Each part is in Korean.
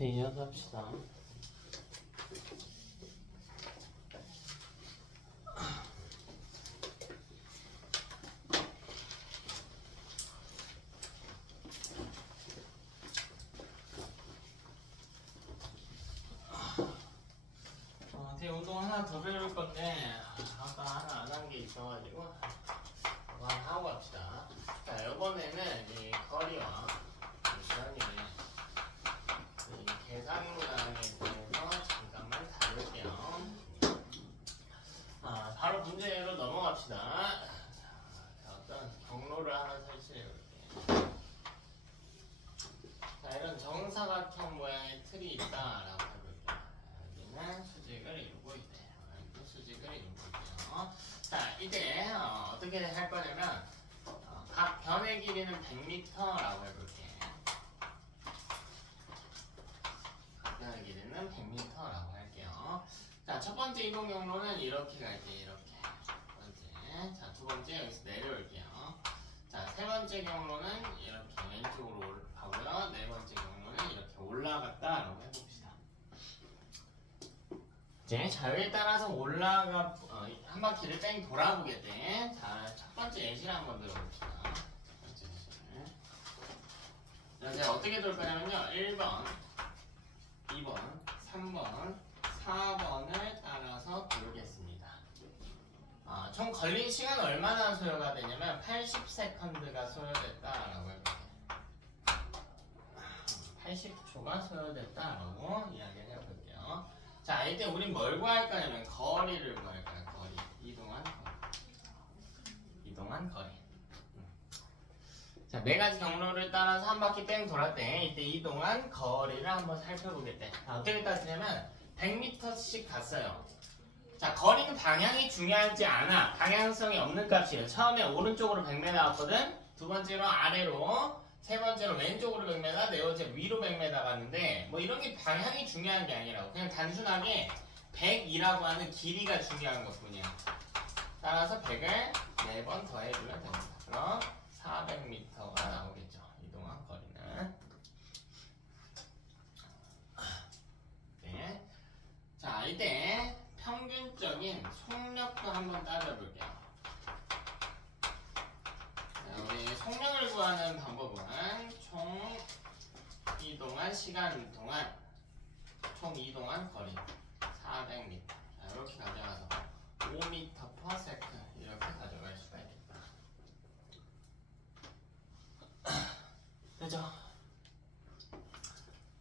밑에 이어서 합시다. 뒤에 운동 하나 더 배울 건데 아까 하나 안 한 게 있어가지고 하나 하고 갑시다. 자, 이번에는 이 거리와 이 계산문항에 대해서 잠깐만 다룰게요. 바로 문제로 넘어갑시다. 자, 어떤 경로를 하나 설치해볼게요. 자, 이런 정사각형 모양의 틀이 있다라고 해볼게요. 여기는 수직을 이루고 있대요. 여기도 수직을 이루고 있대요. 자, 이제 어떻게 할 거냐면 각 변의 길이는 100m라고 해볼게요. 각 변의 길이는 100m라고 할게요. 자, 첫 번째 이동 경로는 이렇게 갈게요. 이렇게. 첫 번째. 자, 두 번째 여기서 내려올게요. 자, 세 번째 경로는 이렇게 왼쪽으로 가고요. 네 번째 경로는 이렇게 올라갔다라고 해봅시다. 이제 자유에 따라서 올라가 한 바퀴를 뺑 돌아보겠대. 자, 첫 번째 예시를 한번 들어봅시다. 첫 번째 예시를. 자, 제가 어떻게 돌 거냐면요. 1번, 2번, 3번, 4번을 따라서 돌겠습니다. 총 걸린 시간 얼마나 소요가 되냐면 80세컨드가 소요됐다라고 해볼게요. 80초가 소요됐다라고 이야기를 해볼게요. 자, 이때 우린 뭘 구할 거냐면 거리를 구할 거예요. 거리. 이동한 거리. 자, 네 가지 경로를 따라서 한 바퀴 뺑 돌았을 때 이때 이동한 거리를 한번 살펴보겠대. 자, 어떻게 따지냐면 100m씩 갔어요. 자, 거리는 방향이 중요하지 않아. 방향성이 없는 값이에요. 처음에 오른쪽으로 100m 갔거든. 두 번째로 아래로, 세 번째로 왼쪽으로 100m, 네 번째로 위로 100m 갔는데 뭐 이런 게 방향이 중요한 게 아니라고. 그냥 단순하게 100이라고 하는 길이가 중요한 것뿐이야. 따라서 100을 4번 더해주면 됩니다. 그럼 400m가 나오겠죠. 이동한 거리는. 네. 자, 이때 평균적인 속력도 한번 따져볼게요. 자, 우리 속력을 구하는 방법은 총 이동한 시간 동안 총 이동한 거리 400m. 자, 이렇게 가져가서 5m/s 이렇게 가져갈 수가 있겠다. 되죠?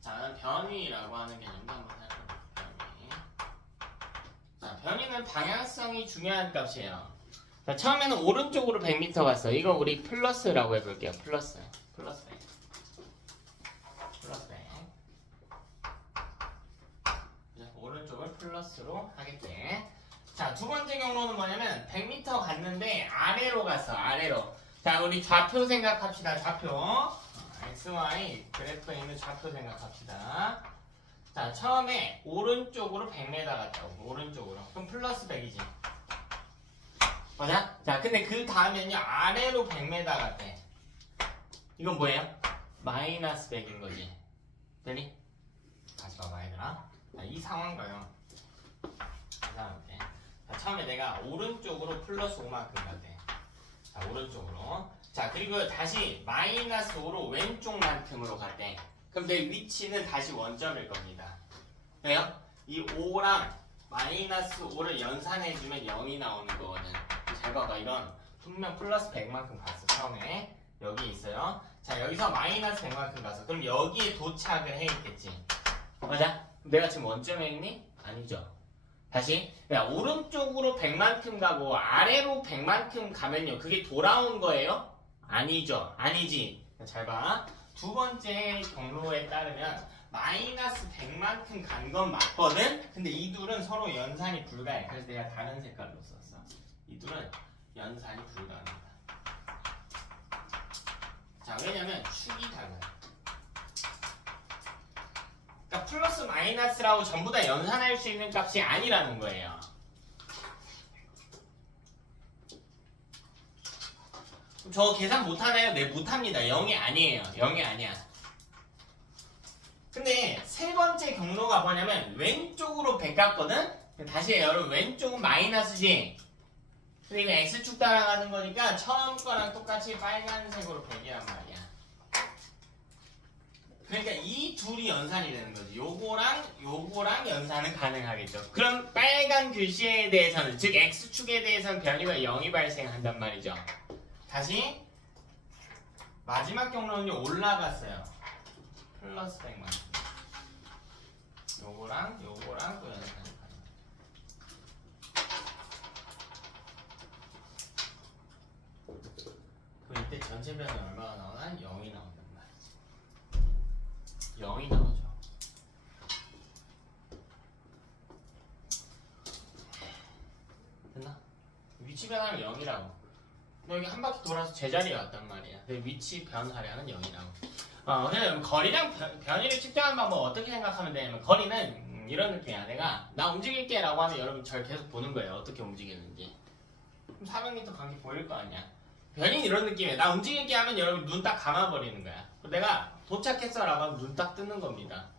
자, 변위라고 하는 개념도 한번 살펴볼게요. 자, 변위는 방향성이 중요한 값이에요. 자, 처음에는 오른쪽으로 100m 갔어. 이거 우리 플러스라고 해볼게요. 플러스. 오른쪽을 플러스로 하겠대. 자, 두 번째 경로는 뭐냐면 100m 갔는데 아래로 갔어. 아래로. 자, 우리 좌표 생각합시다. 좌표. XY 그래프에 있는 좌표 생각합시다. 자, 처음에 오른쪽으로 100m 갔다고. 오른쪽으로. 그럼 플러스 100이지. 맞아? 자, 근데 그 다음에는요. 아래로 100m 갔대. 이건 뭐예요? 마이너스 100인 거지. 되니? 다시 봐봐, 얘들아. 자, 이 상황가요. 자, 처음에 내가 오른쪽으로 플러스 5만큼 갔대. 자, 오른쪽으로. 자, 그리고 다시 마이너스 5로 왼쪽만큼으로 갔대. 그럼 내 위치는 다시 원점일 겁니다. 왜요? 이 5랑 마이너스 5를 연산해주면 0이 나오는 거거든. 잘 봐봐. 이건 분명 플러스 100만큼 갔어. 처음에. 여기 있어요. 자, 여기서 마이너스 100만큼 갔어. 그럼 여기에 도착을 해 있겠지. 맞아? 내가 지금 원점에 있니? 아니죠. 다시. 야, 오른쪽으로 100만큼 가고 아래로 100만큼 가면요. 그게 돌아온 거예요? 아니죠. 아니지. 잘 봐. 두 번째 경로에 따르면 마이너스 100만큼 간 건 맞거든? 근데 이 둘은 서로 연산이 불가해. 그래서 내가 다른 색깔로 썼어. 이 둘은 연산이 불가합니다. 자, 왜냐면 축이 달라요. 그러니까 플러스 마이너스라고 전부 다 연산할 수 있는 값이 아니라는 거예요. 저 계산 못하나요? 네, 못합니다. 0이 아니에요. 0이 아니야. 근데 세 번째 경로가 뭐냐면 왼쪽으로 100 갔거든? 다시 해요. 여러분 왼쪽은 마이너스지. 근데 이거 x축 따라가는 거니까 처음 거랑 똑같이 빨간색으로 100이란 말이야. 그러니까 이 둘이 연산이 되는 거지. 요거랑 연산은 가능하겠죠. 그럼 빨간 글씨에 대해서는, 즉 x축에 대해서는 변이가 0이 발생한단 말이죠. 다시 마지막 경로는 올라갔어요. 플러스 100만. 요거랑 또 연산이 가능해요. 그럼 이때 전체 변이 얼마가 나오나? 0이 나온단 말이지. 0이 나오죠. 됐나? 위치 변하면 0이라고. 너 여기 한 바퀴 돌아서 제자리에 왔단 말이야. 근데 위치 변하량은 0이라고. 그래서 거리랑 변이를 측정하는 방법 어떻게 생각하면 되냐면, 거리는 이런 느낌이야. 내가 나 움직일게 라고 하면 여러분 절 계속 보는 거예요. 어떻게 움직이는지. 그럼 400m 간격 보일 거 아니야. 변이는 이런 느낌이에요. 나 움직일게 하면 여러분 눈 딱 감아버리는 거야. 내가 도착했어 라고 하면 눈 딱 뜨는 겁니다.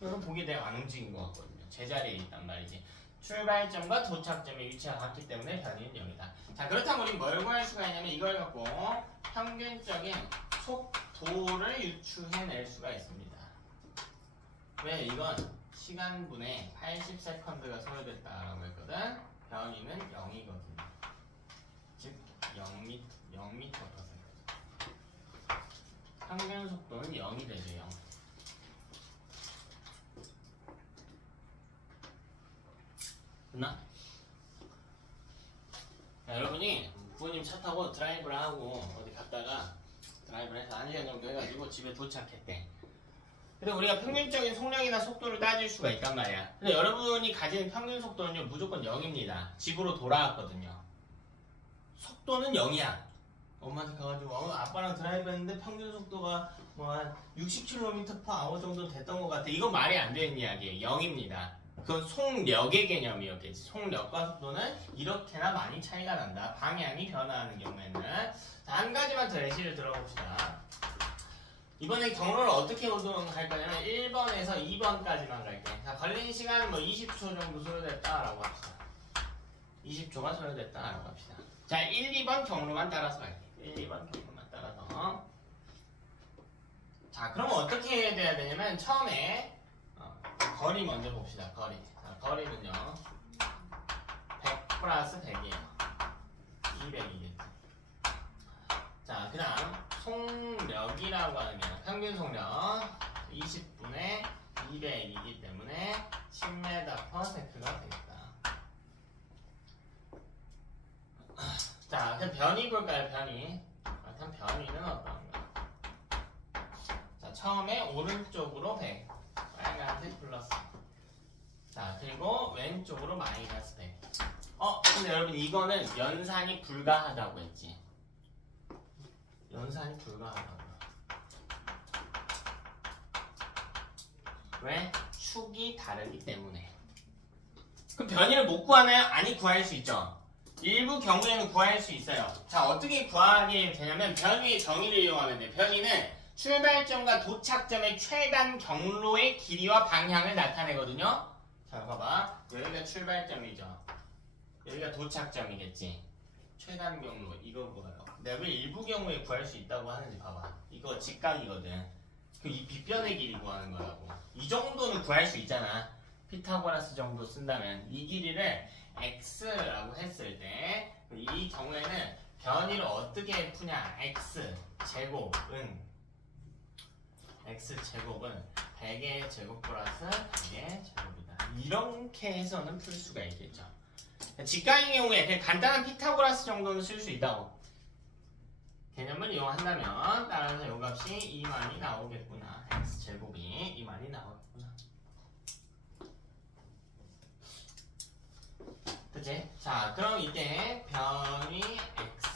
여러분 보기에 내가 안 움직인 것 같거든요. 제자리에 있단 말이지. 출발점과 도착점의 위치가 같기 때문에 변이는 0이다. 자, 그렇다면 우리 뭘 구할 수가 있냐면 이걸 갖고 평균적인 속도를 유추해낼 수가 있습니다. 왜? 이건 시간분에 80세컨드가 소요됐다라고 했거든. 변이는 0이거든요. 즉 0m/s. 평균 속도는 0이 되죠. 0. 됐나? 여러분이 부모님 차 타고 드라이브를 하고 어디 갔다가 드라이브를 해서 1시간 정도 해가지고 집에 도착했대. 근데 우리가 평균적인 속력이나 속도를 따질 수가 있단 말이야. 근데 여러분이 가지는 평균 속도는요 무조건 0입니다. 집으로 돌아왔거든요. 속도는 0이야. 엄마한테 가가지고 아빠랑 드라이브 했는데 평균 속도가 뭐 한 60km/h 정도 됐던 것 같아. 이건 말이 안 되는 이야기예요. 0입니다. 그건 속력의 개념이었겠지. 속력과 속도는 이렇게나 많이 차이가 난다. 방향이 변화하는 경우에는. 자, 한 가지만 더 예시를 들어봅시다. 이번에 경로를 어떻게 운동할 거냐면 1번에서 2번까지만 갈게. 자, 걸린 시간은 뭐 20초 정도 소요됐다라고 합시다. 20초가 소요됐다라고 합시다. 자, 1, 2번 경로만 따라서 갈게. 1, 2번 경로만 따라서. 자, 그럼 어떻게 해야 되냐면 처음에 거리 먼저 봅시다. 거리. 자, 거리는요 100 플러스 100이에요. 200이겠죠. 자, 그 다음 속력이라고 하는 게 평균 속력 20분에 200이기 때문에 10m/s가 되겠다. 자, 그럼 변이 볼까요? 변이. 그럼 변이는 어떤가? 자, 처음에 오른쪽으로 100. 빨간색 플러스. 자, 그리고 왼쪽으로 마이너스 100. 근데 여러분 이거는 연산이 불가하다고 했지. 연산이 불가하다고. 왜? 축이 다르기 때문에. 그럼 변이를 못 구하나요? 아니, 구할 수 있죠. 일부 경우에는 구할 수 있어요. 자, 어떻게 구하게 되냐면 변이의 정의를 이용하면 돼. 변이는 출발점과 도착점의 최단 경로의 길이와 방향을 나타내거든요. 자, 봐봐. 여기가 출발점이죠. 여기가 도착점이겠지. 최단 경로, 이거 뭐예요? 내가 왜 일부 경우에 구할 수 있다고 하는지 봐봐. 이거 직각이거든. 이 빗변의 길이 구하는 거라고. 이 정도는 구할 수 있잖아. 피타고라스 정도 쓴다면. 이 길이를 x라고 했을 때 이 경우에는 변이를 어떻게 푸냐. x제곱은 100의 제곱 플러스 100의 제곱이다. 이렇게 해서는 풀 수가 있겠죠. 직각의 경우에 그냥 간단한 피타고라스 정도는 쓸 수 있다고. 개념을 이용한다면 따라서 이 값이 2만이 나오겠구나. x제곱이 2만이 나오겠구나. 그치? 자, 그럼 이때 변이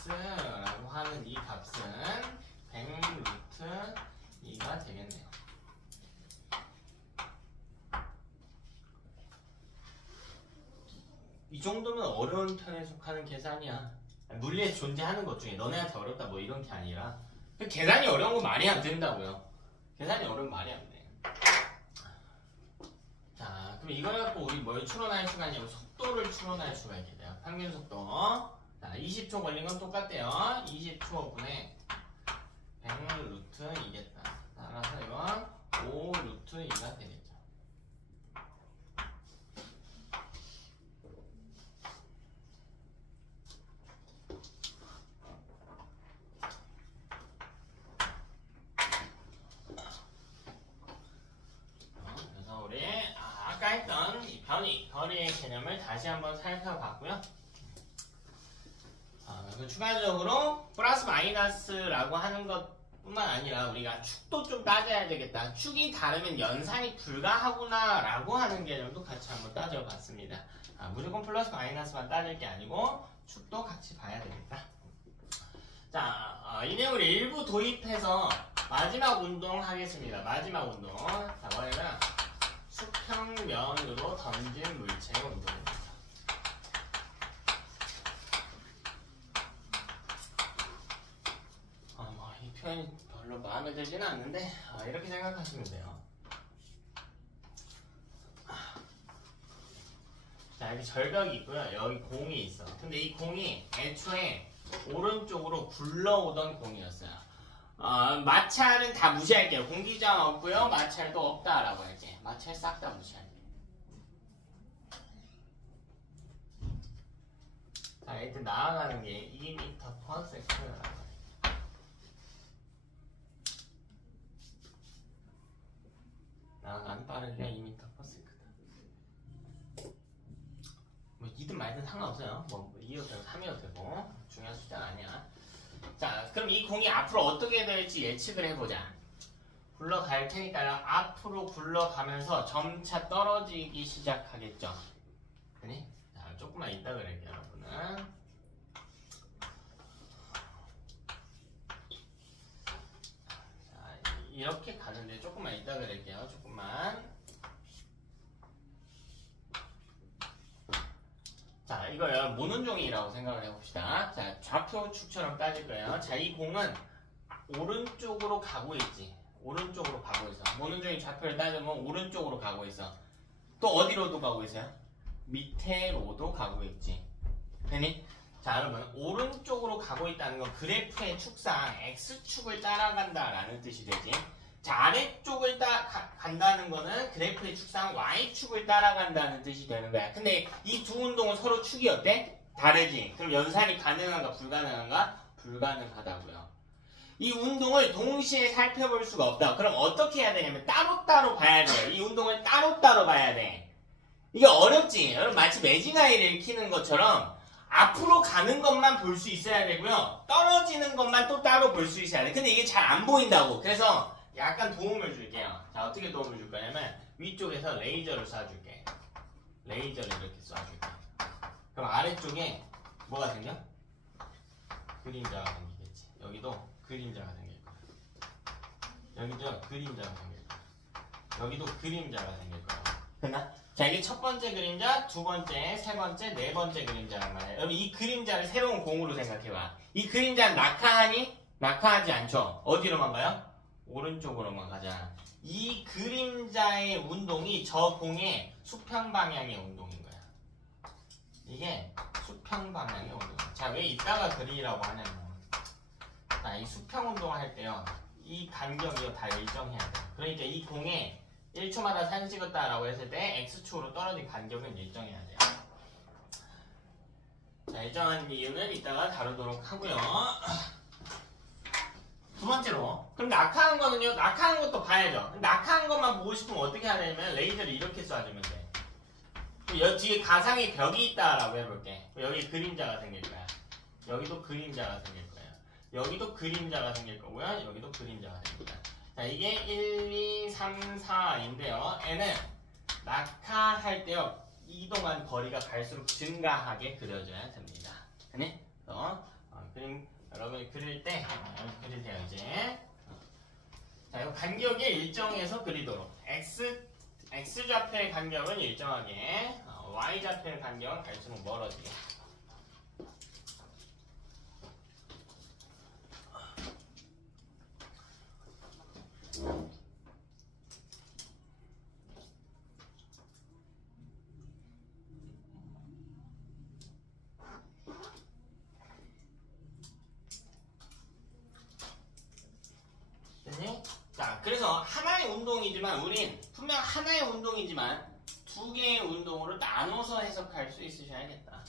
x라고 하는 이 값은 100루트 2가 되겠네요. 이 정도면 어려운 편에 속하는 계산이야. 물리에서 존재하는 것 중에 너네한테 어렵다 뭐 이런 게 아니라 계산이 어려운 건 말이 안 된다고요. 계산이 어려운 말이 안 돼. 이걸 갖고 우리 뭘 추론할 수가 있냐면 속도를 추론할 수가 있게 돼요. 평균 속도. 자, 20초 걸린 건 똑같대요. 20초분에 100 루트 2겠다. 따라서 이건 5 루트 2가 되겠죠. 그래서 우리 아까 했던 이 변이, 거리의 개념을 다시 한번 살펴봤고요. 추가적으로 플러스 마이너스라고 하는 것뿐만 아니라 우리가 축도 좀 따져야 되겠다. 축이 다르면 연산이 불가하구나 라고 하는 개념도 같이 한번 따져봤습니다. 무조건 플러스 마이너스만 따질 게 아니고 축도 같이 봐야 되겠다. 자, 이 내용을 일부 도입해서 마지막 운동 하겠습니다. 마지막 운동. 자, 뭐냐면 수평면으로 던진 물체의 운동입니다. 이 표현이 별로 마음에 들지는 않는데 이렇게 생각하시면 돼요. 자, 여기 절벽이 있고요. 여기 공이 있어. 근데 이 공이 애초에 오른쪽으로 굴러오던 공이었어요. 마찰은 다 무시할게요. 공기저항 없고요. 마찰도 없다라고 할게. 마찰 싹 다 무시할게요. 자, 일단 나아가는 게 2m/s라고 해요. 안 빠르게 2m/s다. 뭐 2든 말든 상관없어요. 뭐 2여도 되고 3이어도 되고 중요한 숫자는 아니야. 자, 그럼 이 공이 앞으로 어떻게 될지 예측을 해보자. 굴러갈 테니까 앞으로 굴러가면서 점차 떨어지기 시작하겠죠. 그니? 자, 조금만 이따 그럴게요, 여러분은. 자, 이렇게 가는데 조금만 이따 그럴게요, 조금만. 자, 이거요, 모눈종이라고 생각을 해봅시다. 자, 좌표축처럼 따질 거예요. 자, 이 공은 오른쪽으로 가고 있지. 오른쪽으로 가고 있어. 모눈종이 좌표를 따지면 오른쪽으로 가고 있어. 또 어디로도 가고 있어요? 밑에로도 가고 있지. 되니? 자, 여러분, 오른쪽으로 가고 있다는 건 그래프의 축상 X축을 따라간다라는 뜻이 되지. 자, 아래쪽을 간다는 거는 그래프의 축상 Y축을 따라간다는 뜻이 되는 거야. 근데 이 두 운동은 서로 축이 어때? 다르지. 그럼 연산이 가능한가 불가능한가? 불가능하다고요. 이 운동을 동시에 살펴볼 수가 없다. 그럼 어떻게 해야 되냐면 따로따로 봐야 돼요. 이 운동을 따로따로 봐야 돼. 이게 어렵지. 여러분 마치 매직아이를 키는 것처럼 앞으로 가는 것만 볼 수 있어야 되고요. 떨어지는 것만 또 따로 볼 수 있어야 돼. 근데 이게 잘 안 보인다고. 그래서 약간 도움을 줄게요. 자, 어떻게 도움을 줄 거냐면 위쪽에서 레이저를 쏴줄게. 레이저를 이렇게 쏴줄게. 그럼 아래쪽에 뭐가 생겨? 그림자가 생기겠지. 여기도 그림자가 생길 거야. 여기도 그림자가 생길 거야. 여기도 그림자가 생길 거야. 됐나? 자, 이게 첫 번째 그림자, 두 번째, 세 번째, 네 번째 그림자란 말이에요. 여러분 이 그림자를 새로운 공으로 생각해봐. 이 그림자는 낙하하니? 낙하하지 않죠? 어디로만 가요? 오른쪽으로만 가잖아. 이 그림자의 운동이 저 공의 수평 방향의 운동인 거야. 이게 수평 방향의 운동이야. 자, 왜 이따가 그리라고 하냐면, 자, 이 수평 운동을 할 때요, 이 간격이요 다 일정해야 돼. 그러니까 이 공에 1초마다 사진 찍었다라고 했을 때 X축으로 떨어진 간격은 일정해야 돼요. 자, 일정한 이유는 이따가 다루도록 하고요. 두 번째로, 그럼 낙하한 거는요, 낙하한 것도 봐야죠. 낙하한 것만 보고 싶으면 어떻게 하냐면 레이저를 이렇게 쏴주면 돼. 여기 뒤에 가상의 벽이 있다라고 해볼게. 여기 그림자가 생길 거야. 여기도 그림자가 생길 거예요. 여기도 그림자가 생길 거고요. 여기도 그림자가 생길 거야. 자, 이게 1, 2, 3, 4인데요. N은 낙하할 때요, 이동한 거리가 갈수록 증가하게 그려줘야 됩니다. 그래? 그래서 그림 여러분이 그릴 때 그리세요 이제. 자, 이거 간격이 일정해서 그리도록. X 좌표의 간격은 일정하게, Y 좌표의 간격은 갈수록 멀어지게. 운동이지만 우린 분명 하나의 운동이지만 두 개의 운동으로 나눠서 해석할 수 있으셔야겠다.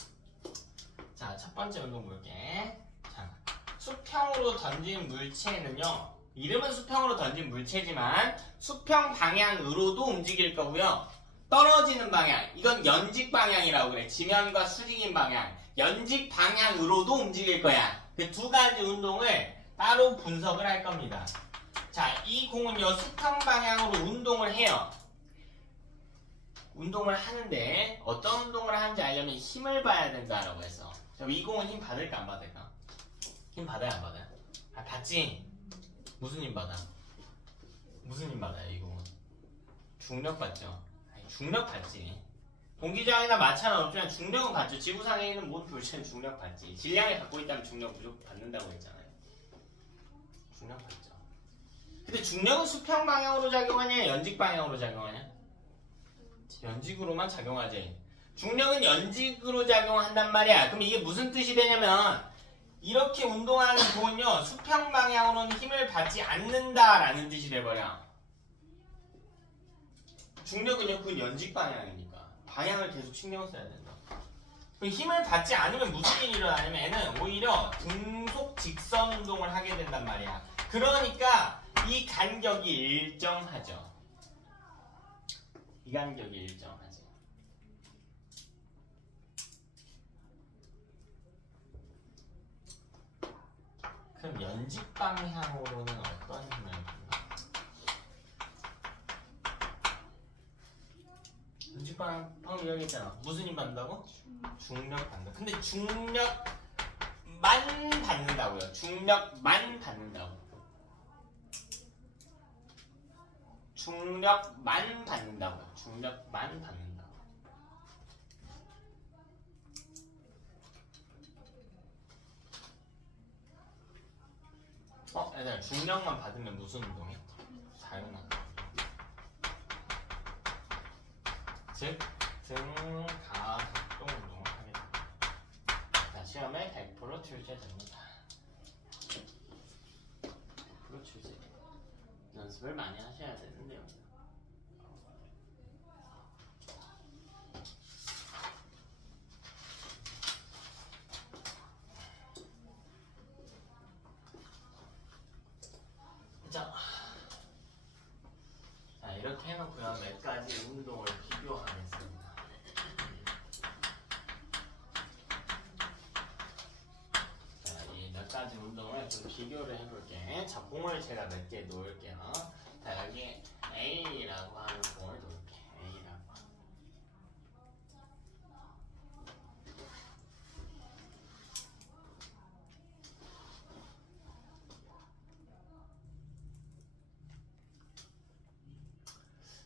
자, 첫 번째 운동 볼게. 자, 수평으로 던진 물체는요. 이름은 수평으로 던진 물체지만 수평 방향으로도 움직일 거고요. 떨어지는 방향, 이건 연직 방향이라고 그래. 지면과 수직인 방향, 연직 방향으로도 움직일 거야. 그 두 가지 운동을 따로 분석을 할 겁니다. 자, 이 공은요 수평 방향으로 운동을 해요. 운동을 하는데 어떤 운동을 하는지 알려면 힘을 봐야 된다라고 해서. 자, 이 공은 힘 받을까 안 받을까? 힘 받아요 안 받아요? 아, 받지. 무슨 힘 받아? 무슨 힘 받아요 이 공은? 중력 받죠. 아니, 중력 받지. 공기저항이나 마찰은 없지만 중력은 받죠. 지구상에 있는 모든 물체는 중력 받지. 질량을 갖고 있다면 중력 무조건 받는다고 했잖아요. 중력 받죠. 근데 중력은 수평 방향으로 작용하냐 연직 방향으로 작용하냐? 연직으로만 작용하지. 중력은 연직으로 작용한단 말이야. 그럼 이게 무슨 뜻이 되냐면 이렇게 운동하는 공은요 수평 방향으로는 힘을 받지 않는다라는 뜻이 돼버려. 중력은요 그건 연직 방향이니까 방향을 계속 신경 써야 된다. 그럼 힘을 받지 않으면 무슨 일이 일어나냐면 얘는 오히려 등속 직선 운동을 하게 된단 말이야. 그러니까 이 간격이 일정하죠. 이 간격이 일정하지. 그럼 연직 방향으로는 어떤 힘을 받나? 연직 방향 방금 얘기했잖아. 무슨 힘 받는다고? 중력 받는다. 근데 중력만 받는다고요. 중력만 받는다고. 중력만 받는다고요. 중력만 받는다고. 얘들아 중력만 받으면 무슨 운동해? 자연한 즉 등가속도 운동을 하게 됩니다. 자, 시험에 100% 출제됩니다. 100% 출제. 연습을 많이 하셔야 되는데요. 자, 이렇게 해놓고요. 몇 가지 운동을 비교하겠습니다. 자, 이 몇 가지 운동을 좀 비교를 해볼게. 자, 공을 제가 몇 개 놓을게요. 자, 여기 A라고 하는 공을 놓을게. A라고.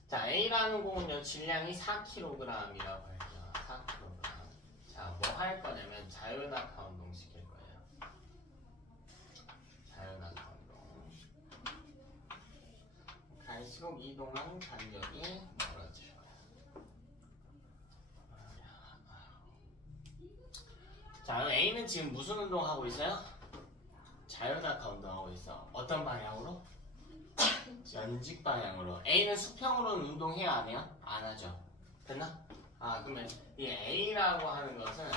자, A라는 공은요, 질량이 4kg이라고 할게요. 4kg. 자, 뭐 할 거냐면 자유낙하 운동 시킬 거예요. 자유낙하 운동. 갈수록 이동한 간격이 멀어져요. 자, A는 지금 무슨 운동하고 있어요? 자유낙하 운동하고 있어. 어떤 방향으로? 연직 방향으로. A는 수평으로는 운동해야 안 해요? 안 하죠. 됐나? 아, 그러면 이 A라고 하는 것은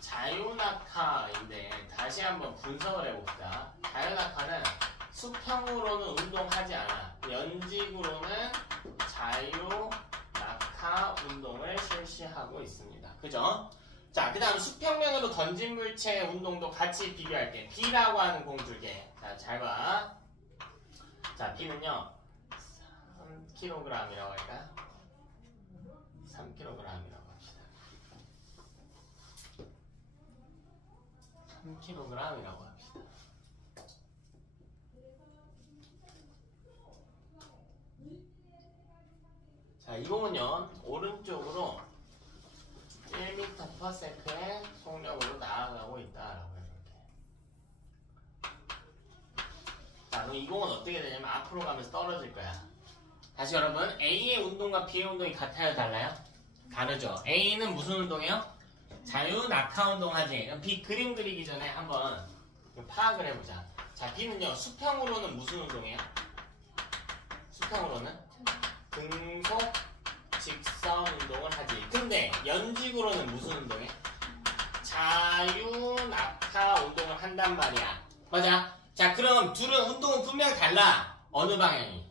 자유낙하인데 다시 한번 분석을 해봅시다. 자유낙하는 수평으로는 운동하지 않아. 연직으로는 자유낙하 운동을 실시하고 있습니다. 그죠? 자, 그 다음 수평면으로 던진 물체의 운동도 같이 비교할게. B라고 하는 공 줄게. 자, 잘 봐. 자, B는요 3kg이라고 할까요? 3kg이라고 합시다. 3kg이라고 합시다. 자, 이 공은요 오른쪽으로 1m/s의 속력으로 나아가고 있다라고 해볼게. 자, 그럼 이 공은 어떻게 되냐면 앞으로 가면서 떨어질 거야. 다시 여러분, A의 운동과 B의 운동이 같아요, 달라요? 다르죠. A는 무슨 운동이에요? 자유낙하 운동하지. 그럼 B 그림 그리기 전에 한번 파악을 해보자. 자, B는요 수평으로는 무슨 운동이에요? 수평으로는 연직으로는 무슨 운동해? 자유 낙하 운동을 한단 말이야. 맞아? 자, 그럼 둘은 운동은 분명 달라. 어느 방향이?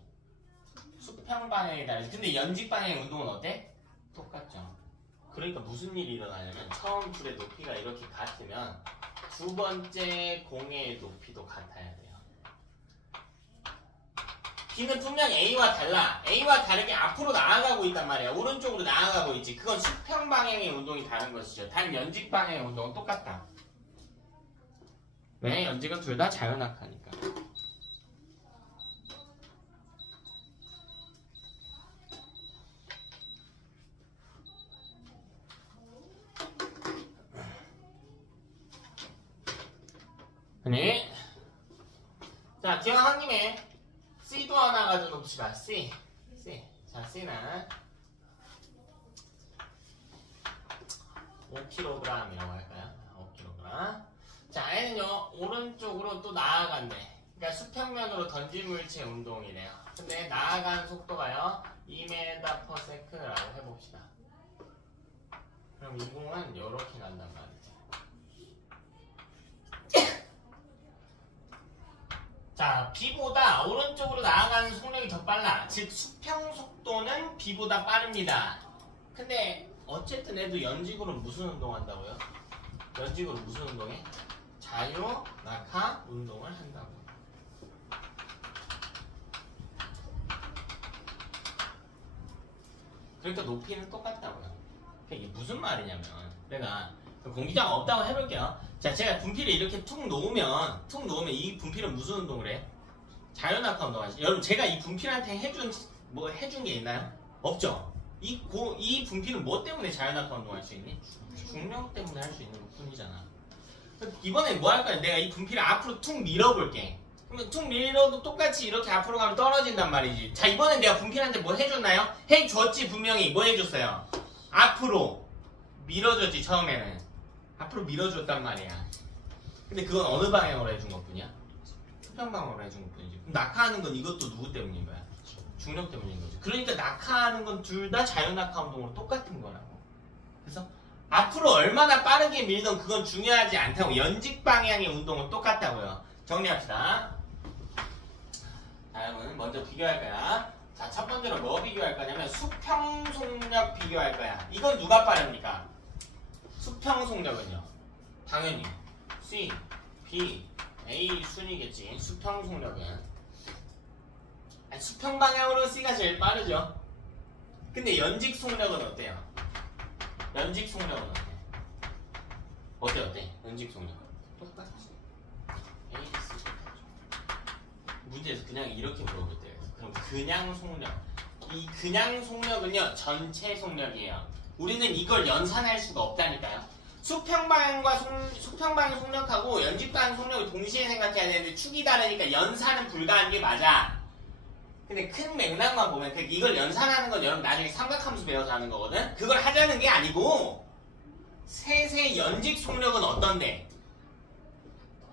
수평 방향이 다르지. 근데 연직 방향의 운동은 어때? 똑같죠. 그러니까 무슨 일이 일어나냐면 처음 둘의 높이가 이렇게 같으면 두 번째 공의 높이도 같아야 돼요. B는 분명 A와 달라. A와 다르게 앞으로 나아가고 있단 말이야. 오른쪽으로 나아가고 있지. 그건 수평 방향의 운동이 다른 것이죠. 단 연직 방향의 운동은 똑같다. 왜? 연직은 둘 다 자유낙하니까. 아니, 자, 기왕 한 김에 C도 하나 가져놓읍시다. C. 자, C는 5kg이라고 할까요? 5kg. 자, 얘는요, 오른쪽으로 또 나아간대. 그러니까 수평면으로 던진 물체 운동이래요. 근데 나아가는 속도가요, 2m/s라고 해봅시다. 그럼 이 공은 이렇게 간단 말이지. 자, B보다 오른쪽으로 나아가는 속력이 더 빨라. 즉, 수평 속도는 B보다 빠릅니다. 근데 어쨌든 애도 연직으로 무슨 운동한다고요? 연직으로 무슨 운동해? 자유 낙하 운동을 한다고. 그러니까 높이는 똑같다고요. 이게 무슨 말이냐면 내가 공기장 없다고 해볼게요. 자, 제가 분필을 이렇게 툭 놓으면 이 분필은 무슨 운동을 해? 자유 낙하 운동하지. 여러분, 제가 이 분필한테 해준 게 있나요? 없죠. 이 분필은 뭐 때문에 자유 낙하 운동할 수 있니? 중력 때문에 할 수 있는 뿐이잖아. 이번엔 뭐 할 거야? 내가 이 분필을 앞으로 툭 밀어볼게. 그러면 툭 밀어도 똑같이 이렇게 앞으로 가면 떨어진단 말이지. 자, 이번엔 내가 분필한테 뭐 해줬나요? 해줬지. 분명히 뭐 해줬어요? 앞으로 밀어줬지. 처음에는 앞으로 밀어줬단 말이야. 근데 그건 어느 방향으로 해준 것뿐이야? 수평 방향으로 해준 것뿐이지. 그럼 낙하하는 건 이것도 누구 때문인 거야? 중력 때문인 거지. 그러니까 낙하하는 건 둘 다 자유 낙하 운동으로 똑같은 거라고. 그래서 앞으로 얼마나 빠르게 밀던 그건 중요하지 않다고. 연직 방향의 운동은 똑같다고요. 정리합시다. 자, 여러분 먼저 비교할 거야. 자, 첫 번째로 뭐 비교할 거냐면 수평 속력 비교할 거야. 이건 누가 빠릅니까? 수평 속력은요, 당연히 C, B, A 순이겠지. 수평 속력은 수평 방향으로 C가 제일 빠르죠. 근데 연직 속력은 어때요? 연직 속력은 어때? 연직 속력은 똑같지. A, C. 문제에서 그냥 이렇게 물어볼 때요. 그럼 그냥 속력, 이 그냥 속력은요, 전체 속력이에요. 우리는 이걸 연산할 수가 없다니까요. 수평방향 속력하고 연직방향 속력을 동시에 생각해야 되는데 축이 다르니까 연산은 불가한 게 맞아. 근데 큰 맥락만 보면 이걸 연산하는 건 여러분 나중에 삼각함수 배워서 하는 거거든. 그걸 하자는 게 아니고 셋의 연직 속력은 어떤데?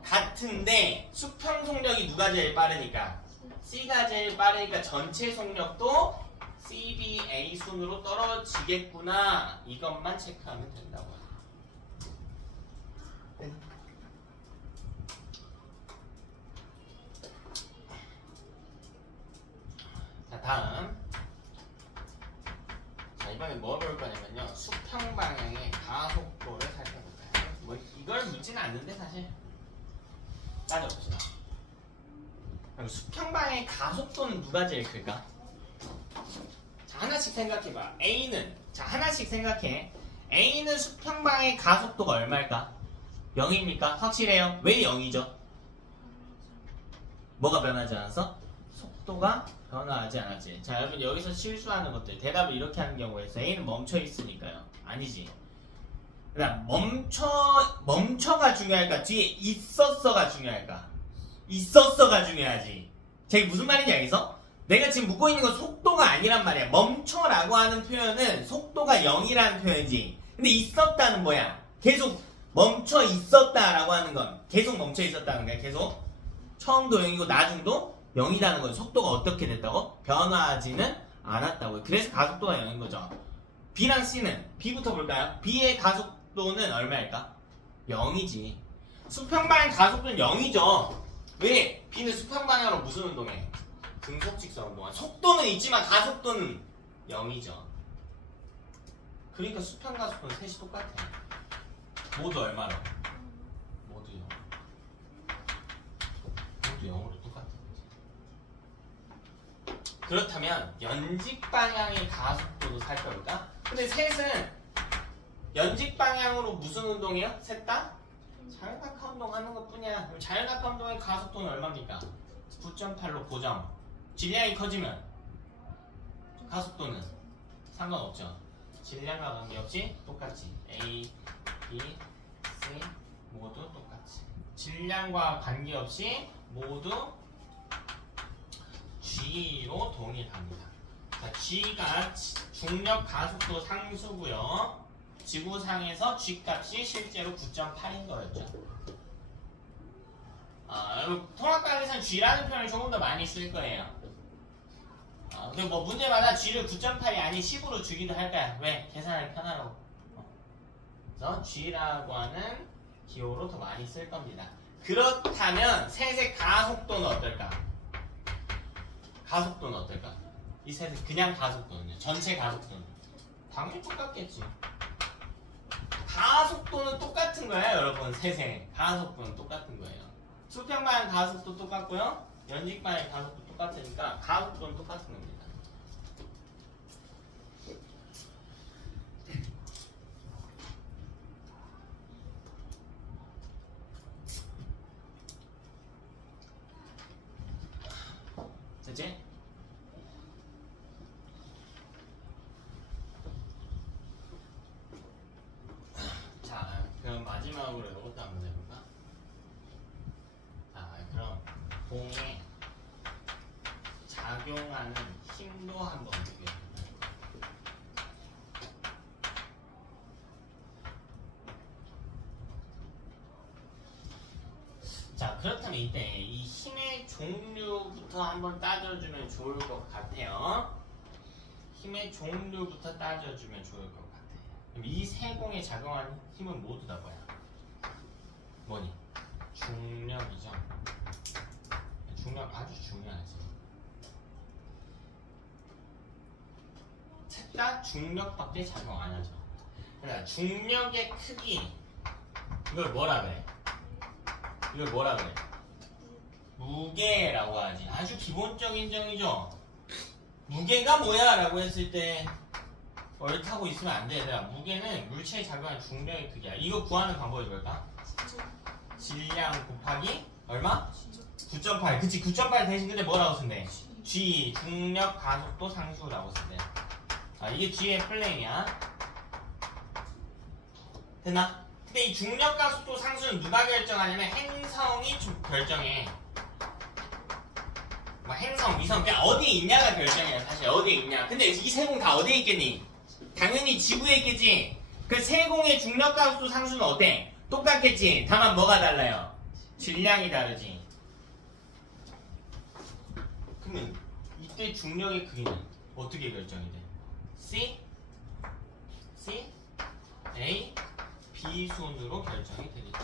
같은데 수평 속력이 누가 제일 빠르니까? C가 제일 빠르니까 전체 속력도 C, B, A 순으로 떨어지겠구나. 이것만 체크하면 된다고. 자, 다음. 자, 이번에 뭐 볼 거냐면요, 수평 방향의 가속도를 살펴볼까요? 뭐 이걸 묻지는 않는데 사실 따져봅시다. 수평 방향의 가속도는 누가 제일 클까? 자, 하나씩 생각해봐. A는, 자, 하나씩 생각해. A는 수평 방향의 가속도가 얼마일까? 0입니까? 확실해요? 왜 0이죠? 뭐가 변하지 않았어? 속도가 변화하지 않았지. 자, 여러분 여기서 실수하는 것들, 대답을 이렇게 하는 경우에서 A는 멈춰 있으니까요. 아니지. 그다음 멈춰가 중요할까? 뒤에 있었어가 중요할까? 있었어가 중요하지. 저게 무슨 말인지 알겠어? 내가 지금 묻고 있는 건 속도가 아니란 말이야. 멈춰라고 하는 표현은 속도가 0이라는 표현이지. 근데 있었다는 뭐야? 계속 멈춰 있었다라고 하는 건 계속 멈춰 있었다는 거야. 계속 처음도 0이고 나중도 0이라는 건 속도가 어떻게 됐다고? 변화하지는 않았다고. 그래서 가속도가 0인 거죠. B랑 C는 B부터 볼까요? B의 가속도는 얼마일까? 0이지. 수평방향 가속도는 0이죠. 왜? B는 수평방향으로 무슨 운동해? 등속직선 운동한. 속도는 있지만 가속도는 0이죠. 그러니까 수평가속도는 셋이 똑같아. 모두 얼마로? 모두 0. 모두 0으로 똑같은 거지. 그렇다면 연직 방향의 가속도도 살펴볼까? 근데 셋은 연직 방향으로 무슨 운동이야? 셋 다? 자연낙하 운동 하는 것 뿐이야. 그럼 자연낙하 운동의 가속도는 얼마입니까? 9.8로 고정. 질량이 커지면 가속도는 상관없죠. 질량과 관계없이 똑같이 A, B, C 모두 똑같이. 질량과 관계없이 모두 G로 동일합니다. 자, G가 중력 가속도 상수고요. 지구상에서 G 값이 실제로 9.8인 거였죠. 통합과학에서는 G라는 표현을 조금 더 많이 쓸 거예요. 근데 뭐 문제마다 G를 9.8이 아닌 10으로 주기도 할 거야. 왜? 계산하기 편하라고. 그래서 G라고 하는 기호로 더 많이 쓸 겁니다. 그렇다면 셋의 가속도는 어떨까? 가속도는 어떨까? 이 셋의 그냥 가속도는요? 전체 가속도는? 당연히 똑같겠지. 가속도는 똑같은 거야, 여러분. 셋의 가속도는 똑같은 거예요. 수평방향 가속도 똑같고요. 연직방향 가속도 똑같으니까 가속도는 똑같은 겁니다. 됐지? 자, 그럼 마지막으로 이것도 한번 해볼까? 자, 그럼 공에 작용하는 힘도 한번 보겠습니다. 자, 그렇다면 이때 이 힘의 종류부터 한번 따져주면 좋을 것 같아요. 힘의 종류부터 따져주면 좋을 것 같아요. 그럼 이 세 공에 작용하는 힘은 모두 다 뭐야? 뭐니? 중력이죠. 중력 아주 중요하지. 셋 다 중력밖에 작용 안 하죠. 그러니까 중력의 크기, 이걸 뭐라 그래? 이걸 뭐라 그래? 무게라고 하지. 아주 기본적인 정의죠. 무게가 뭐야? 라고 했을 때 얼타고 있으면 안 돼, 얘들아. 무게는 물체에 작용하는 중력의 크기야. 이거 구하는 방법이 뭘까? 질량 곱하기 얼마? 9.8. 그치, 9.8 대신 근데 뭐라고 쓴대? G, 중력 가속도 상수라고 쓴대. 이게 G의 플레임이야. 됐나? 근데 이 중력 가속도 상수는 누가 결정하냐면 행성이 결정해. 뭐 행성, 위성, 그냥 어디에 있냐가 결정해요. 사실 어디에 있냐. 근데 이 세 공 다 어디에 있겠니? 당연히 지구에 있겠지. 그 세 공의 중력 가속도 상수는 어때? 똑같겠지. 다만 뭐가 달라요? 질량이 다르지. 그러면 이때 중력의 크기는 어떻게 결정이 돼? C, A, B 순으로 결정이 되겠죠.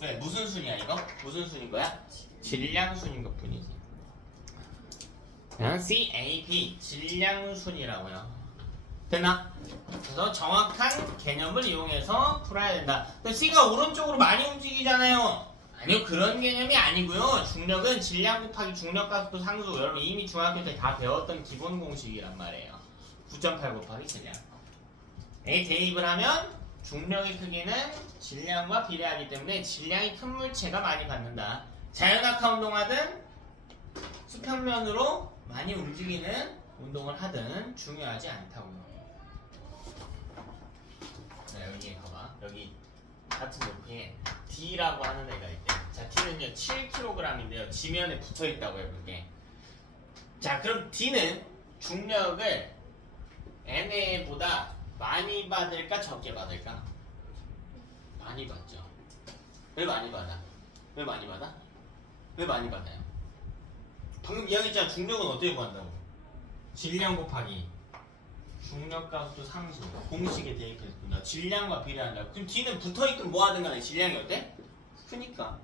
왜? 무슨 순이야 이거? 무슨 순인 거야? 질량 순인 것 뿐이지. C, A, B 질량 순이라고요. 됐나? 그래서 정확한 개념을 이용해서 풀어야 된다. 근데 C가 오른쪽으로 많이 움직이잖아요. 아니요, 그런 개념이 아니고요. 중력은 질량 곱하기 중력 가속도 상수. 여러분 이미 중학교 때 다 배웠던 기본 공식이란 말이에요. 9.8 곱하기 질량. 에 대입을 하면 중력의 크기는 질량과 비례하기 때문에 질량이 큰 물체가 많이 받는다. 자연낙하 운동하든 수평면으로 많이 움직이는 운동을 하든 중요하지 않다고요. 자, 여기 봐봐. 여기 같은 높이에 D라고 하는 애가 있대. 자, D는요 7kg인데요. 지면에 붙어있다고 해볼게. 자, 그럼 D는 중력을 NA보다 많이 받을까 적게 받을까? 많이 받죠. 왜 많이 받아? 왜 많이 받아? 왜 많이 받아요? 방금 이야기했잖아. 중력은 어떻게 구한다고? 질량 곱하기 중력 가속도 상수 공식에 대입했습니다. 질량과 비례한다. 그럼 D는 붙어있든 뭐하든 간에 질량이 어때? 크니까.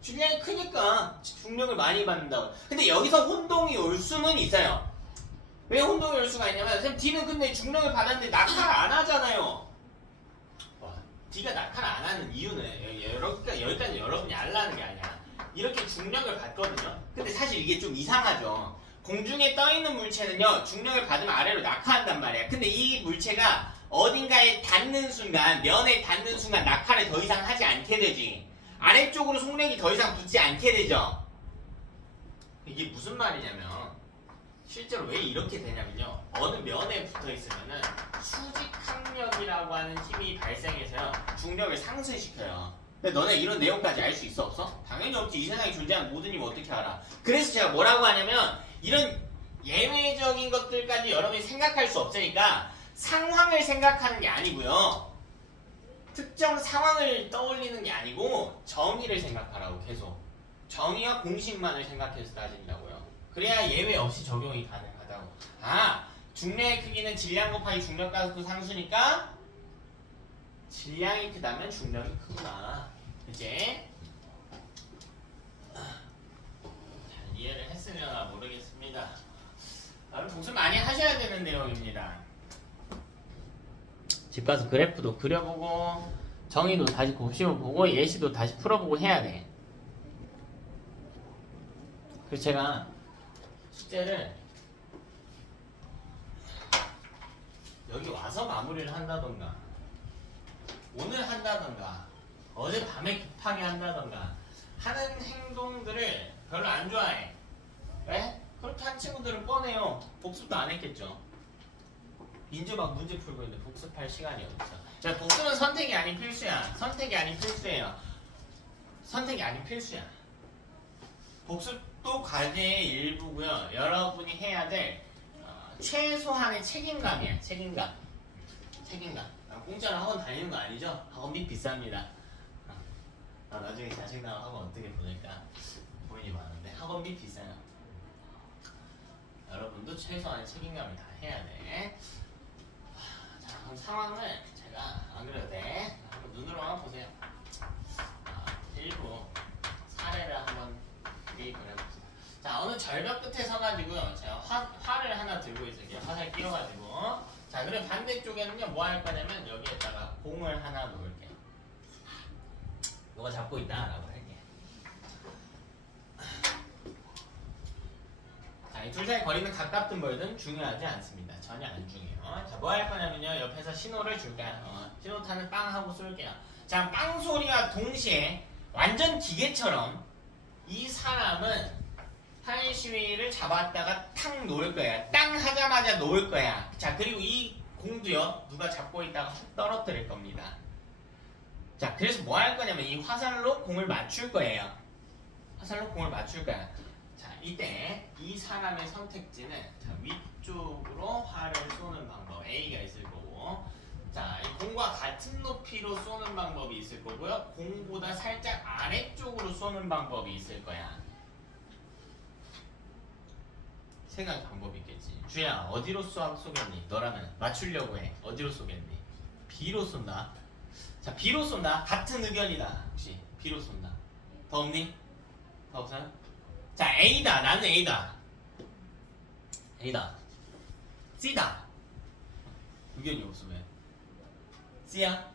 질량이 크니까 중력을 많이 받는다고. 근데 여기서 혼동이 올 수는 있어요. 왜 혼동이 올 수가 있냐면 선생님 D는 근데 중력을 받았는데 낙하를 안 하잖아요. D가 낙하를 안 하는 이유는 여기까지 여러분이 알라는 게 아니야. 이렇게 중력을 받거든요. 근데 사실 이게 좀 이상하죠. 공중에 떠있는 물체는요 중력을 받으면 아래로 낙하한단 말이야. 근데 이 물체가 어딘가에 닿는 순간, 면에 닿는 순간 낙하를 더 이상 하지 않게 되지. 아래쪽으로 속력이 더 이상 붙지 않게 되죠. 이게 무슨 말이냐면 실제로 왜 이렇게 되냐면요, 어느 면에 붙어 있으면은 수직항력이라고 하는 힘이 발생해서요 중력을 상쇄시켜요. 근데 너네 이런 내용까지 알 수 있어 없어? 당연히 없지. 이 세상에 존재하는 모든 힘을 어떻게 알아? 그래서 제가 뭐라고 하냐면 이런 예외적인 것들까지 여러분이 생각할 수 없으니까 상황을 생각하는 게 아니고요, 특정 상황을 떠올리는 게 아니고 정의를 생각하라고. 계속 정의와 공식만을 생각해서 따진다고요. 그래야 예외 없이 적용이 가능하다고. 아, 중력의 크기는 질량 곱하기 중력 가속도 상수니까 질량이 크다면 중력이 크구나. 이제 잘 이해를 했으려나 모르겠습니다. 여러분 복습 많이 하셔야 되는 내용입니다. 집 가서 그래프도 그려보고 정의도 다시 곱씹어 보고 예시도 다시 풀어보고 해야 돼. 그래서 제가 숙제를 여기 와서 마무리를 한다던가 오늘 한다던가 어젯밤에 급하게 한다던가 하는 행동들을 별로 안 좋아해. 왜? 그렇게 한 친구들은 뻔해요. 복습도 안 했겠죠. 인제 막 문제 풀고 있는데 복습할 시간이 없어. 자, 복습은 선택이 아닌 필수야. 선택이 아닌 필수예요. 선택이 아닌 필수야. 복습도 과제의 일부고요. 여러분이 해야 될 최소한의 책임감이야. 책임감. 공짜로 학원 다니는 거 아니죠? 학원비 비쌉니다. 나중에 자식 나와 학원 어떻게 보낼까 고민이 많은데 학원비 비싸요. 여러분도 최소한의 책임감을 다 해야 돼. 자, 그럼 상황을 제가 안 그려도 돼. 한번 눈으로만 보세요. 일부 사례를 한번 대입을 해보세요. 자, 어느 절벽 끝에 서가지고요. 제가 활을 하나 들고 있을게요. 화살 끼워가지고. 자, 그럼 반대쪽에는요, 뭐 할 거냐면 여기에다가 공을 하나 놓을게요. 너가 잡고 있다 라고 할게. 자, 이 둘 사이 거리는 가깝든 멀든 중요하지 않습니다. 전혀 안 중요해요. 자, 뭐 할 거냐면요, 옆에서 신호를 줄게요. 신호탄을 빵 하고 쏠게요. 자, 빵 소리와 동시에 완전 기계처럼 이 사람은 하이 시위를 잡았다가 탁 놓을 거야. 땅 하자마자 놓을 거야. 자, 그리고 이 공도요, 누가 잡고 있다가 확 떨어뜨릴 겁니다. 자, 그래서 뭐 할 거냐면 이 화살로 공을 맞출 거예요. 화살로 공을 맞출 거야. 자, 이때 이 사람의 선택지는 자, 위쪽으로 활을 쏘는 방법 A가 있을 거고, 자, 이 공과 같은 높이로 쏘는 방법이 있을 거고요, 공보다 살짝 아래쪽으로 쏘는 방법이 있을 거야. 세 가지 방법이 있겠지. 주야, 어디로 쏘겠니? 너라면 맞추려고 해. 어디로 쏘겠니? B로 쏜다. 자, B로 쏜다. 같은 의견이다. 혹시 B로 쏜다. 더 없니? 더 없어요? 자, A다. 나는 A다. A다. C다. 의견이 없으면 C야?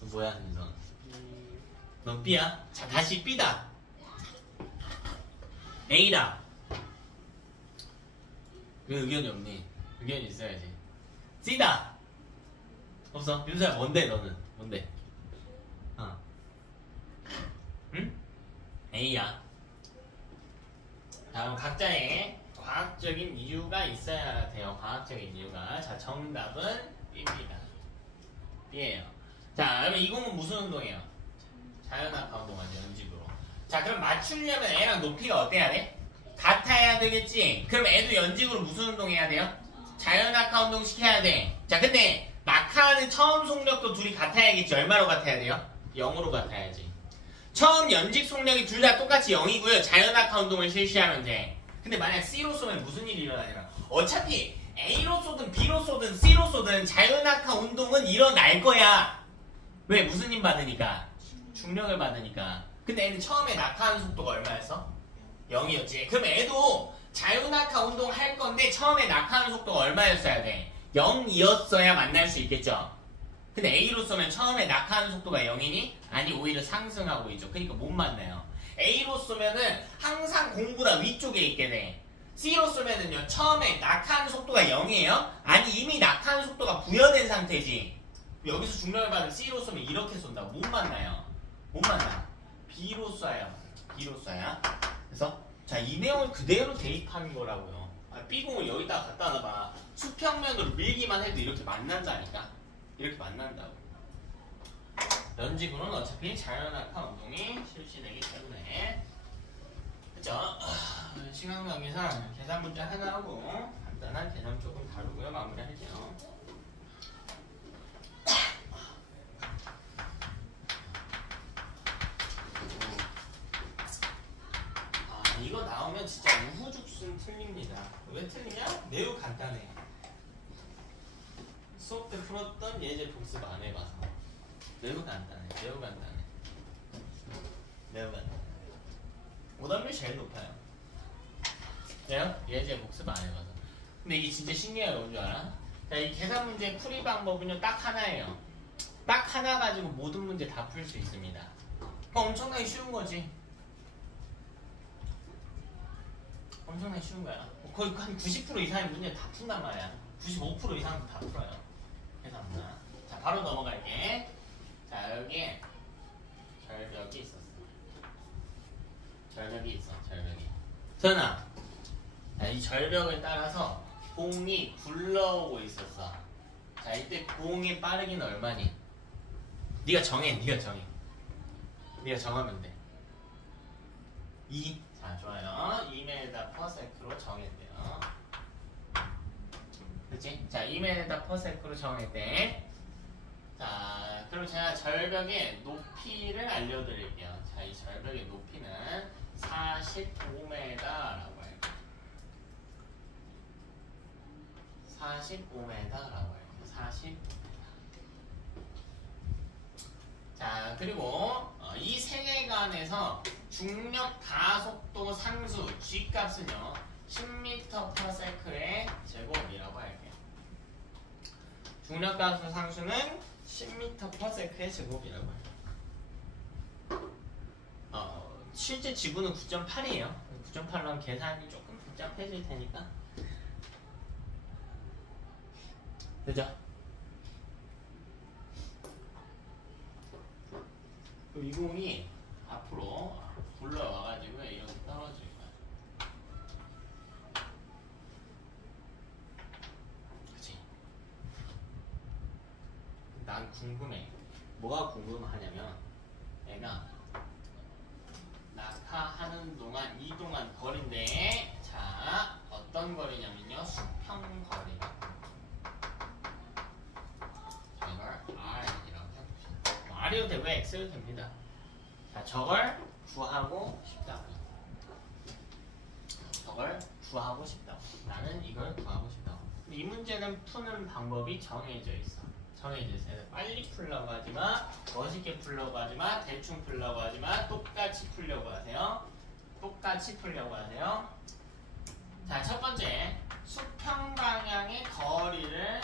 너 뭐야, 넌? 넌 B야? 자, 다시 B다. A다. 왜 의견이 없니? 의견이 있어야지. C다. 없어? 윤서야, 뭔데 너는? 뭔데? 응? A야. 다음 각자의 과학적인 이유가 있어야 돼요. 과학적인 이유가. 자, 정답은 B입니다. B예요. 자, 그러면 이 공은 무슨 운동이에요? 자연학과 운동하죠, 연집으로. 자, 그럼 맞추려면 애랑 높이가 어때야 돼? 같아야 되겠지? 그럼 애도 연직으로 무슨 운동해야 돼요? 자연학과 운동 시켜야 돼. 자, 근데 낙하하는 처음 속력도 둘이 같아야겠지. 얼마로 같아야 돼요? 0으로 같아야지. 처음 연직 속력이 둘 다 똑같이 0이고요. 자연학과 운동을 실시하면 돼. 근데 만약 C로 쏘면 무슨 일이 일어나냐? 어차피 A로 쏘든 B로 쏘든 쏘든 자유낙하 운동은 일어날 거야. 왜? 무슨 힘 받으니까? 중력을 받으니까. 근데 애는 처음에 낙하하는 속도가 얼마였어? 0이었지. 그럼 애도 자유낙하 운동 할 건데 처음에 낙하하는 속도가 얼마였어야 돼? 0이었어야 만날 수 있겠죠. 근데 A로 쏘면 처음에 낙하하는 속도가 0이니? 아니, 오히려 상승하고 있죠. 그러니까 못 만나요. A로 쏘면은 항상 공보다 위쪽에 있게 돼. C로 쏘면은요, 처음에 낙하하는 속도가 0이에요? 아니, 이미 낙하하는 속도가 부여된 상태지. 여기서 중력을 받은 C로 쏘면 이렇게 쏜다고. 못 만나요. 못 만나. B로 쏴요. B로 쏴야. 그래서 자, 이 내용을 그대로 대입하는 거라고요. B공을 여기다 갖다 놔봐. 수평면으로 밀기만 해도 이렇게 만난다니까. 이렇게 만난다고. 연지구는 어차피 자연낙하 운동이 실시되기 때문에. 그쵸? 시간 관계상 계산 문제 하나 하고 간단한 개념 조금 다루고요. 마무리할게요. 이거 나오면 진짜 우후죽순 틀립니다. 왜 틀리냐? 매우 간단해. 수업 때 풀었던 예제 복습 안 해봐서. 매우 간단해. 매우 간단해. 매우 간단해. 오답률 제일 높아요. 왜요? 예제 복습 안 해봐서. 근데 이게 진짜 신기해요. 뭔 줄 알아? 자, 이 계산 문제 풀이 방법은요, 딱 하나예요. 딱 하나 가지고 모든 문제 다 풀 수 있습니다. 그럼 엄청나게 쉬운 거지. 엄청나게 쉬운 거야. 거의 한 90% 이상의 문제 다 푼단 말이야. 95% 이상도 다 풀어요. 계산 문제. 자, 바로 넘어갈게. 자, 여기에 절벽이 있었어. 절벽이 있어. 절벽이. 선아, 이 절벽을 따라서 공이 굴러오고 있었어. 자, 이때 공의 빠르기는 얼마니? 네가 정해. 네가 정해. 네가 정하면 돼. 2. 자, 좋아요. 2m/s로 정했대요. 그치? 자, 2m/s로 정했대. 자, 그럼 제가 절벽의 높이를 알려드릴게요. 자, 이 절벽의 높이는 45m라고 할게요. 45m라고 할게요. 45m. 자, 그리고 이 세계관에서 중력 가속도 상수 G값은요 10m/s의 제곱이라고 할게요. 중력 가속도 상수는 10m/s의 제곱이라고 해요. 실제 지구는 9.8이에요. 9.8로 하면 계산이 조금 복잡해질 테니까. 그죠? 이 공이 앞으로 굴러와가지고 이렇게 떨어질 거야. 그치? 난 궁금해. 뭐가 궁금하냐면 얘가 낙하하는 동안 이동한 거리인데, 자, 어떤 거리냐면요 수평거리라고. 이걸 R이라고 해봅시다. R이어도 되고 X여도 됩니다. 자, 저걸 구하고 싶다고. 저걸 구하고 싶다고. 나는 이걸 구하고 싶다고. 이 문제는 푸는 방법이 정해져 있어. 정해져 있어요. 빨리 풀려고 하지마, 멋있게 풀려고 하지마, 대충 풀려고 하지마, 똑같이 풀려고 하세요. 똑같이 풀려고 하세요. 자, 첫 번째, 수평 방향의 거리를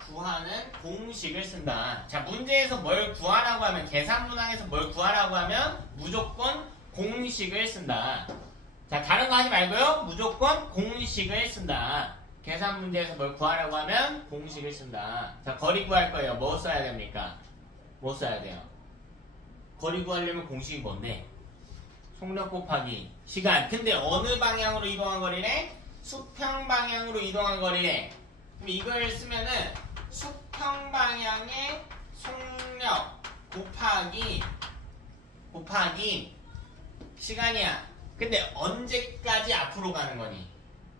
구하는 공식을 쓴다. 자, 문제에서 뭘 구하라고 하면, 계산 문항에서 뭘 구하라고 하면 무조건 공식을 쓴다. 자, 다른 거 하지 말고요. 무조건 공식을 쓴다. 계산 문제에서 뭘 구하라고 하면 공식을 쓴다. 자, 거리 구할 거예요. 뭐 써야 됩니까? 뭐 써야 돼요? 거리 구하려면 공식이 뭔데? 속력 곱하기 시간. 근데 어느 방향으로 이동한 거리래? 수평 방향으로 이동한 거리래. 그럼 이걸 쓰면은 수평 방향의 속력 곱하기 시간이야. 근데 언제까지 앞으로 가는 거니?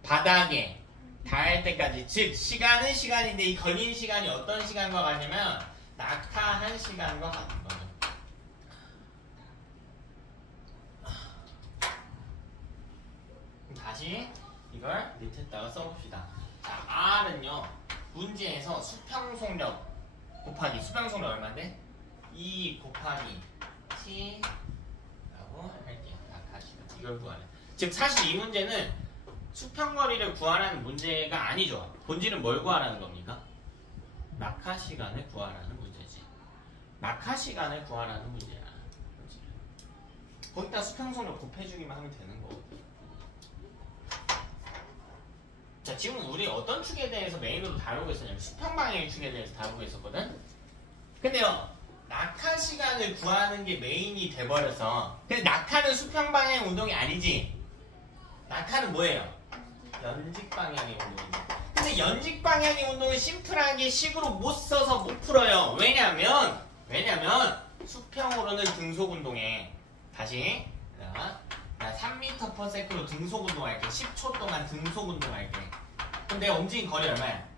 바닥에 닿을 때까지. 즉 시간은 시간인데 이 걸린 시간이 어떤 시간과 같냐면 낙하한 시간과 같은 거죠. 다시 이걸 밑에다가 써봅시다. 자, R은요 문제에서 수평속력 곱하기 수평속력 얼마인데? 2 곱하기 t라고 할게요. 낙하시간 이걸 구하래. 즉 사실 이 문제는 수평거리를 구하라는 문제가 아니죠. 본질은 뭘 구하라는 겁니까? 낙하시간을 구하라는 문제지. 낙하시간을 구하라는 문제야. 거기다 수평속력 곱해주기만 하면 되는 거거든. 자, 지금 우리 어떤 축에 대해서 메인으로 다루고 있었냐면 수평방향의 축에 대해서 다루고 있었거든. 근데요, 낙하시간을 구하는 게 메인이 돼버려서. 근데 낙하는 수평방향의 운동이 아니지. 낙하는 뭐예요? 연직방향의 운동입니다. 근데 연직방향의 운동은 심플하게 식으로 못 써서 못 풀어요. 왜냐면 수평으로는 등속운동에 다시 3m/s로 등속운동할게. 10초 동안 등속운동할게. 그럼 내가 움직인 거리 얼마야?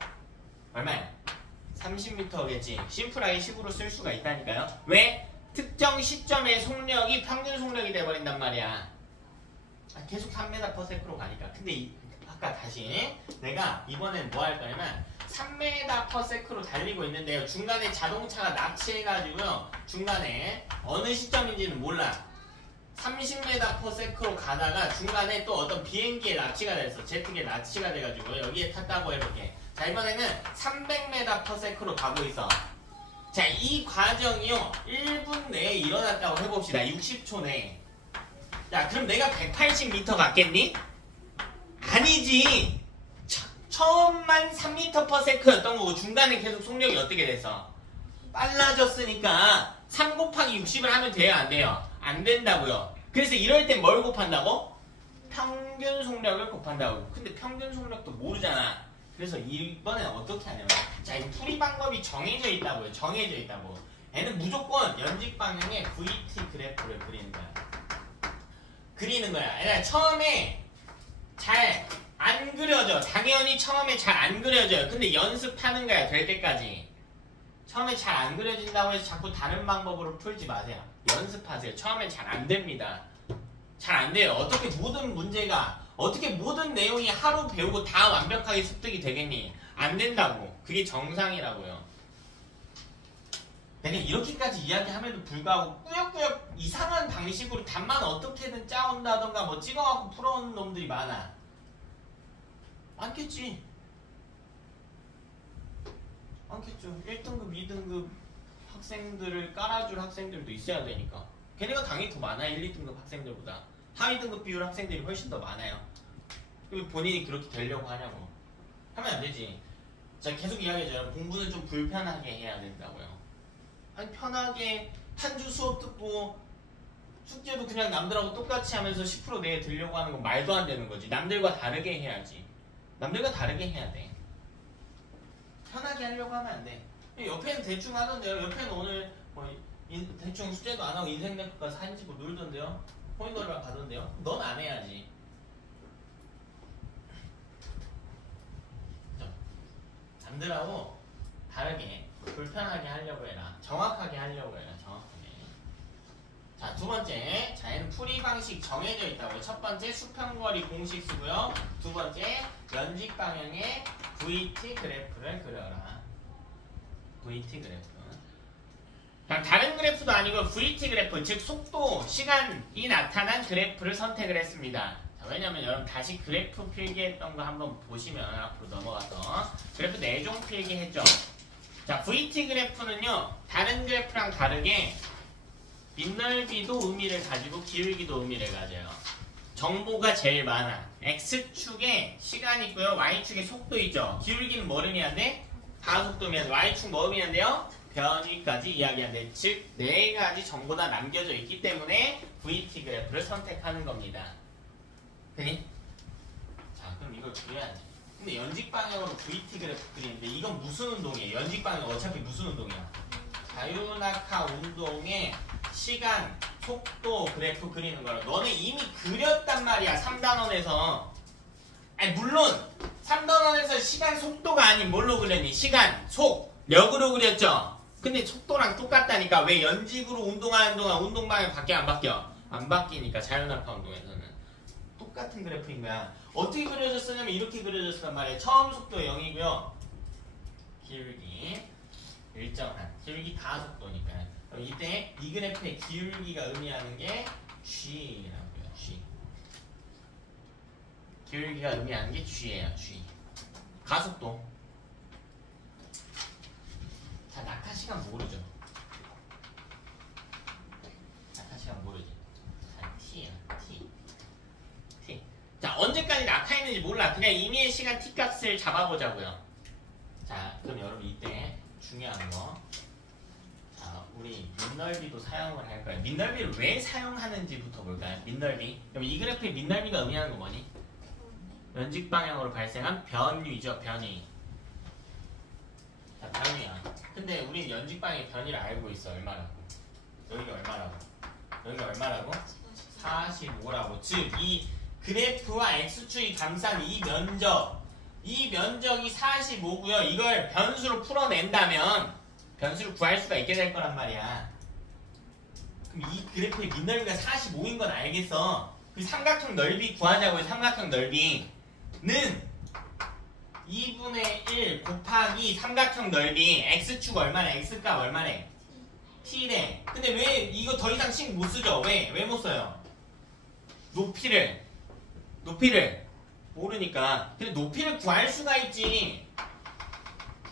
30m겠지. 심플하게 식으로 쓸 수가 있다니까요. 왜? 특정 시점의 속력이 평균 속력이 돼버린단 말이야. 계속 3m/s로 가니까. 근데 아까 다시 내가 이번엔 뭐 할 거냐면 3m/s로 달리고 있는데요. 중간에 자동차가 납치해가지고요. 중간에 어느 시점인지는 몰라. 30m/s로 가다가 중간에 또 어떤 비행기에 납치가 됐어. 제트기에 납치가 돼가지고 여기에 탔다고 해볼게. 자, 이번에는 300m/s로 가고 있어. 자, 이 과정이요 1분 내에 일어났다고 해봅시다. 60초 내에. 자, 그럼 내가 180m 갔겠니? 아니지. 처음만 3m/s였던 거고 중간에 계속 속력이 어떻게 됐어? 빨라졌으니까 3 곱하기 60을 하면 돼요? 안 돼요? 안 된다고요. 그래서 이럴 땐 뭘 곱한다고? 평균 속력을 곱한다고. 근데 평균 속력도 모르잖아. 그래서 이번엔 어떻게 하냐면, 자, 이 풀이 방법이 정해져 있다고요. 정해져 있다고. 얘는 무조건 연직 방향의 VT 그래프를 그리는 거야. 그리는 거야. 얘는 처음에 잘 안 그려져. 당연히 처음에 잘 안 그려져요. 근데 연습하는 거야. 될 때까지. 처음에 잘 안 그려진다고 해서 자꾸 다른 방법으로 풀지 마세요. 연습하세요. 처음엔 잘 안 됩니다. 잘 안 돼요. 어떻게 모든 문제가, 어떻게 모든 내용이 하루 배우고 다 완벽하게 습득이 되겠니? 안 된다고. 그게 정상이라고요. 내가 이렇게까지 이야기함에도 불구하고 꾸역꾸역 이상한 방식으로 답만 어떻게든 짜온다던가 뭐 찍어갖고 풀어오는 놈들이 많아. 많겠지. 많겠죠. 1등급, 2등급 학생들을 깔아줄 학생들도 있어야 되니까. 걔네가 당연히 더 많아요. 1, 2등급 학생들보다. 하위 등급 비율 학생들이 훨씬 더 많아요. 본인이 그렇게 되려고 하냐고. 하면 안 되지. 자, 계속 이야기하잖아요. 공부는 좀 불편하게 해야 된다고요. 아니, 편하게 한 주 수업 듣고 숙제도 그냥 남들하고 똑같이 하면서 10% 내에 들려고 하는 건 말도 안 되는 거지. 남들과 다르게 해야지. 남들과 다르게 해야 돼. 편하게 하려고 하면 안 돼. 옆에는 대충 하던데요. 옆에는 오늘 뭐 대충 숙제도 안 하고 인생 내과 사진 찍고 놀던데요. 코인노래방 가던데요. 넌 안 해야지. 남들하고 다르게 불편하게 하려고 해라. 정확하게 하려고 해라. 정확하게. 자, 두 번째. 자, 얘는 풀이 방식 정해져 있다고요. 첫 번째 수평거리 공식 쓰고요. 두 번째 연직 방향의 VT 그래프를 그려라. VT 그래프. 다른 그래프도 아니고 VT 그래프, 즉 속도, 시간이 나타난 그래프를 선택을 했습니다. 자, 왜냐면 여러분 다시 그래프 필기했던 거 한번 보시면 앞으로 넘어가서 그래프 4종 필기했죠. 자, VT 그래프는요 다른 그래프랑 다르게 밑넓이도 의미를 가지고 기울기도 의미를 가져요. 정보가 제일 많아. X축에 시간 있고요. Y축에 속도 있죠. 기울기는 뭐 의미해야 돼? 가속도면 Y축 뭐 의미해야 돼요? 변위까지 이야기한대. 즉 4가지 정보가 남겨져 있기 때문에 VT 그래프를 선택하는 겁니다. 되니? 자, 그럼 이걸 그려야지. 근데 연직 방향으로 VT 그래프 그리는데 이건 무슨 운동이에요? 연직 방향 어차피 무슨 운동이야? 자유낙하 운동의 시간, 속도 그래프 그리는 거라. 너네 이미 그렸단 말이야. 3단원에서. 아니 물론 3단원에서 시간, 속도가 아닌 뭘로 그렸니? 시간, 속, 력으로 그렸죠? 근데 속도랑 똑같다니까. 왜 연직으로 운동하는 동안 운동 방향 바뀌어 안 바뀌어? 안 바뀌니까 자유낙하 운동에서는 똑같은 그래프인 거야. 어떻게 그려졌었냐면 이렇게 그려졌단 말이야. 처음 속도 0이고요 기울기 일정한 기울기 가속도니까. 그럼 이때 이 그래프의 기울기가 의미하는 게 G라고요. G. 기울기가 의미하는 게 G예요. G. 가속도. 자, 낙하 시간 모르죠. 낙하 시간 모르지. 자, T야. T. 자, 언제까지 낙하했는지 몰라. 그냥 임의의 시간 T 값을 잡아보자고요. 자, 그럼 여러분 이때 중요한 거. 자, 우리 민넓이도 사용을 할 거예요. 민넓이를 왜 사용하는지부터 볼까요? 민넓이. 그럼 이 그래프의 민넓이가 의미하는 거 뭐니? 연직 방향으로 발생한 변위죠. 변위. 자, 변위야. 근데 우린 연직 방향의 변위를 알고 있어. 얼마라고? 여기가 얼마라고? 여기가 얼마라고? 45라고. 즉, 이 그래프와 x축이 감싼 이 면적이 45고요. 이걸 변수로 풀어낸다면 변수를 구할 수가 있게 될 거란 말이야. 그럼 이 그래프의 민넓이가 45인 건 알겠어. 그 삼각형 넓이 구하자고요. 삼각형 넓이는 2분의 1 곱하기 삼각형 넓이 x축 얼마래? x값 얼마래? t래. 근데 왜 이거 더 이상 식 못 쓰죠? 왜 못 써요? 높이를 모르니까. 근데 높이를 구할 수가 있지.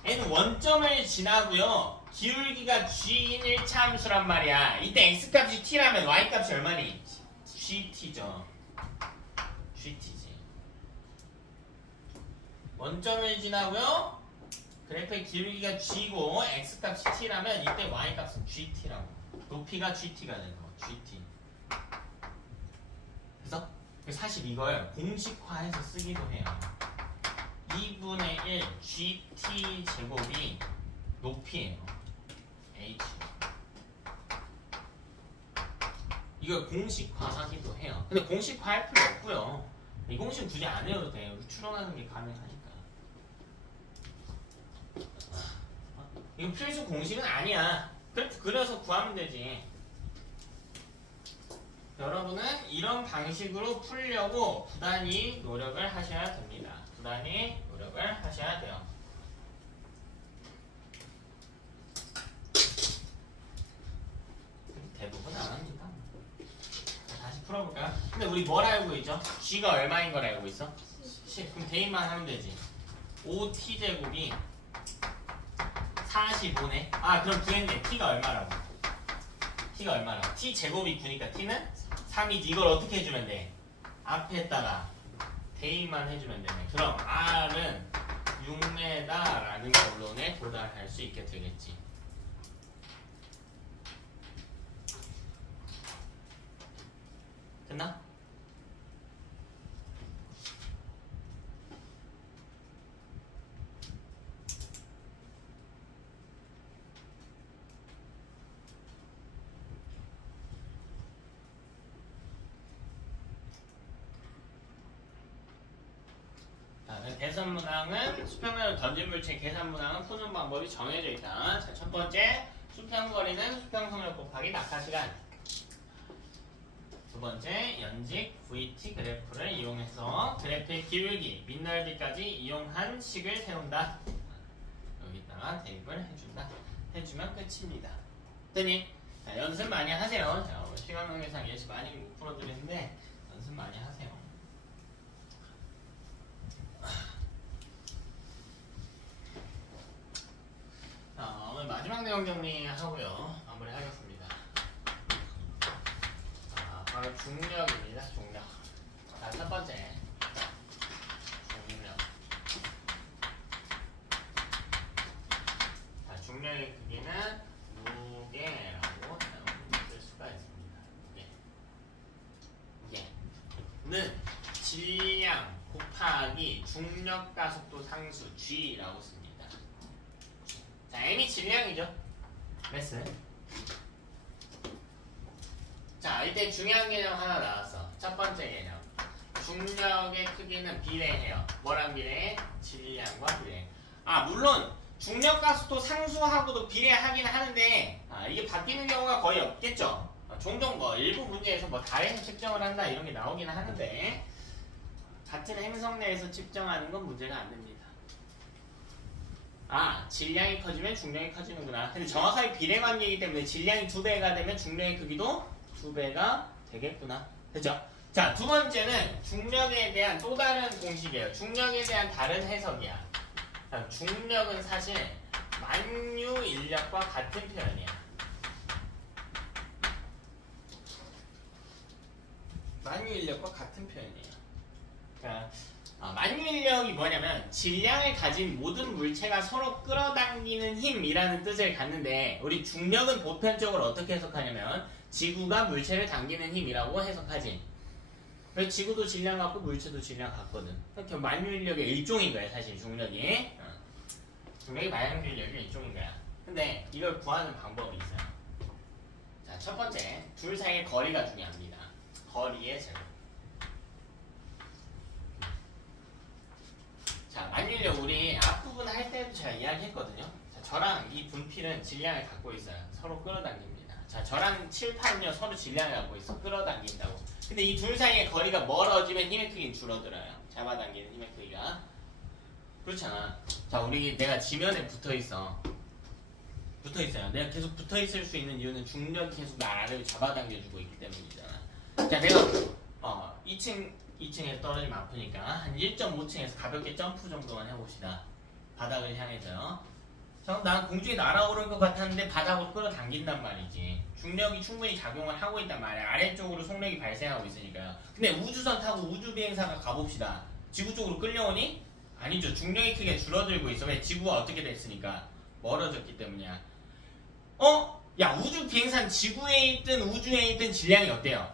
n은 원점을 지나고요. 기울기가 g인 1차 함수란 말이야. 이때 x값이 t라면 y값이 얼마니? gt죠. gt지. 원점을 지나고요. 그래프의 기울기가 g고 x값이 t라면 이때 y값은 gt라고. 높이가 gt가 되는 거. gt. 그래서 사실 이걸 공식화해서 쓰기도 해요. 2분의 1 gt 제곱이 높이에요. h. 이걸 공식화하기도 해요. 근데 공식화할 필요 없고요. 이 공식 굳이 안 해도 돼요. 추론하는 게 가능하니까. 이건 필수 공식은 아니야. 그래서 구하면 되지. 여러분은 이런 방식으로 풀려고 부단히 노력을 하셔야 됩니다. 부단히 노력을 하셔야 돼요. 대부분 안 합니다. 다시 풀어볼까요? 근데 우리 뭘 알고 있죠? g가 얼마인 걸 알고 있어? 10. 그럼 대입만 하면 되지. 5t제곱이 45네. 아, 그럼 구했네. t가 얼마라고? t가 얼마라고? t제곱이 9니까 t는 3이지. 이걸 어떻게 해주면 돼? 앞에다가 대입만 해주면 되네. 그럼 R은 6m라는 결론에 도달할 수 있게 되겠지. 됐나? 계산 문항은 수평면을 던진 물체 계산 문항은 푸는 방법이 정해져 있다. 자, 첫 번째 수평거리는 수평속력 곱하기 낙하시간. 두 번째 연직 VT 그래프를 이용해서 그래프의 기울기, 민넓이까지 이용한 식을 세운다. 여기다가 대입을 해준다. 해주면 끝입니다. 됐니? 자, 연습 많이 하세요. 자, 시간 관계상 예시 많이 못 풀어드리는데 연습 많이 하세요. 오늘 마지막 내용 정리하고요. 마무리하겠습니다. 바로 중력입니다. 중력. 자, 첫 번째. 중력. 자, 중력의 크기는 무게라고 쓸 수가 있습니다. 무게는 질량 곱하기 중력 가속도 상수 G라고 씁니다. 자, M이 질량이죠. 매스. 자, 이때 중요한 개념 하나 나왔어. 첫 번째 개념. 중력의 크기는 비례해요. 뭐랑 비례해? 질량과 비례해. 물론 중력 가속도 상수하고도 비례하긴 하는데 이게 바뀌는 경우가 거의 없겠죠. 종종 일부 문제에서 다해서 측정을 한다 이런 게 나오긴 하는데 같은 행성 내에서 측정하는 건 문제가 안 됩니다. 아, 질량이 커지면 중력이 커지는구나. 근데 정확하게 비례관계이기 때문에 질량이 2배가 되면 중력의 크기도 2배가 되겠구나. 됐죠? 자, 두 번째는 중력에 대한 또 다른 공식이에요. 중력에 대한 다른 해석이야. 중력은 사실 만유 인력과 같은 표현이야. 만유 인력과 같은 표현이에요. 그러니까 만유 인력이 뭐냐면 질량을 가진 모든 물체가 서로 끌어당기는 힘이라는 뜻을 갖는데 우리 중력은 보편적으로 어떻게 해석하냐면 지구가 물체를 당기는 힘이라고 해석하지. 그래서 지구도 질량 같고 물체도 질량 같거든. 그러니까 만유 인력의 일종인 거야 사실 중력이. 중력이 만유 인력의 일종인 거야. 근데 이걸 구하는 방법이 있어요. 자, 첫 번째 둘 사이의 거리가 중요합니다. 거리의 제곱. 자, 만유인력 우리 앞부분 할 때도 제가 이야기했거든요. 자, 저랑 이 분필은 질량을 갖고 있어요. 서로 끌어당깁니다. 자, 저랑 7, 8은요 서로 질량을 갖고 있어. 끌어당긴다고. 근데 이 둘 사이의 거리가 멀어지면 힘의 크기는 줄어들어요. 잡아당기는 힘의 크기가. 그렇잖아. 자, 내가 지면에 붙어있어요. 내가 계속 붙어있을 수 있는 이유는 중력이 계속 나를 잡아당겨주고 있기 때문이잖아. 자, 내가 2층에서 떨어지면 아프니까 한 1.5층에서 가볍게 점프 정도만 해봅시다. 바닥을 향해서요. 난 공중에 날아오를 것 같았는데 바닥으로 끌어당긴단 말이지. 중력이 충분히 작용을 하고 있단 말이야. 아래쪽으로 속력이 발생하고 있으니까요. 근데 우주선 타고 우주비행사가 가봅시다. 지구 쪽으로 끌려오니? 아니죠. 중력의 크기가 줄어들고 있어. 왜? 지구가 어떻게 됐으니까? 멀어졌기 때문이야. 야, 우주비행사는 지구에 있든 우주에 있든 질량이 어때요?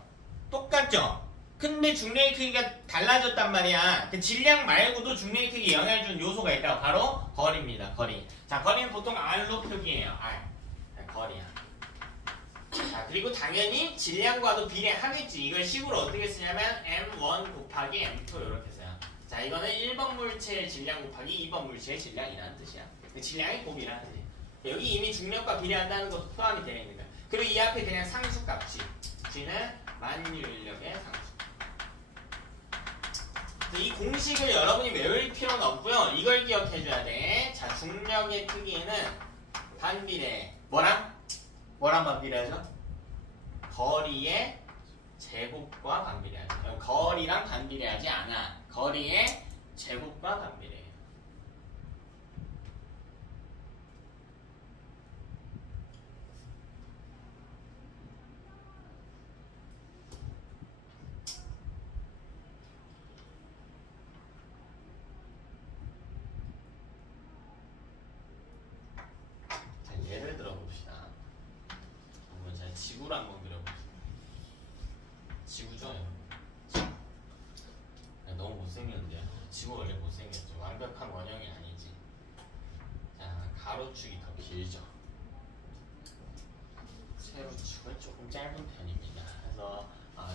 똑같죠? 근데 중력의 크기가 달라졌단 말이야. 질량 말고도 중력의 크기에 영향을 주는 요소가 있다고. 바로 거리입니다. 거리. 자, 거리는 보통 R로 표기해요. R. 거리야. 자, 그리고 당연히 질량과도 비례하겠지. 이걸 식으로 어떻게 쓰냐면 M1 곱하기 M2 이렇게 써요. 자, 이거는 1번 물체의 질량 곱하기 2번 물체의 질량이라는 뜻이야. 질량의 곱이라는 뜻이야. 여기 이미 중력과 비례한다는 것도 포함이 되어 있는 거야. 그리고 이 앞에 그냥 상수값이 G는 만유 인력의 상수. 이 공식을 여러분이 외울 필요는 없고요. 이걸 기억해줘야 돼. 자, 중력의 크기는 반비례. 뭐랑 반비례하죠? 거리의 제곱과 반비례하죠. 그럼 거리랑 반비례하지 않아. 거리의 제곱과 반비례해요. 예를 들어 봅시다. 제가 지구를 한번 그려봅시다. 지구죠? 너무 못생겼는데요. 지구 원래 못생겼죠. 완벽한 원형이 아니지. 자, 가로축이 더 길죠. 세로축은 조금 짧은 편입니다. 그래서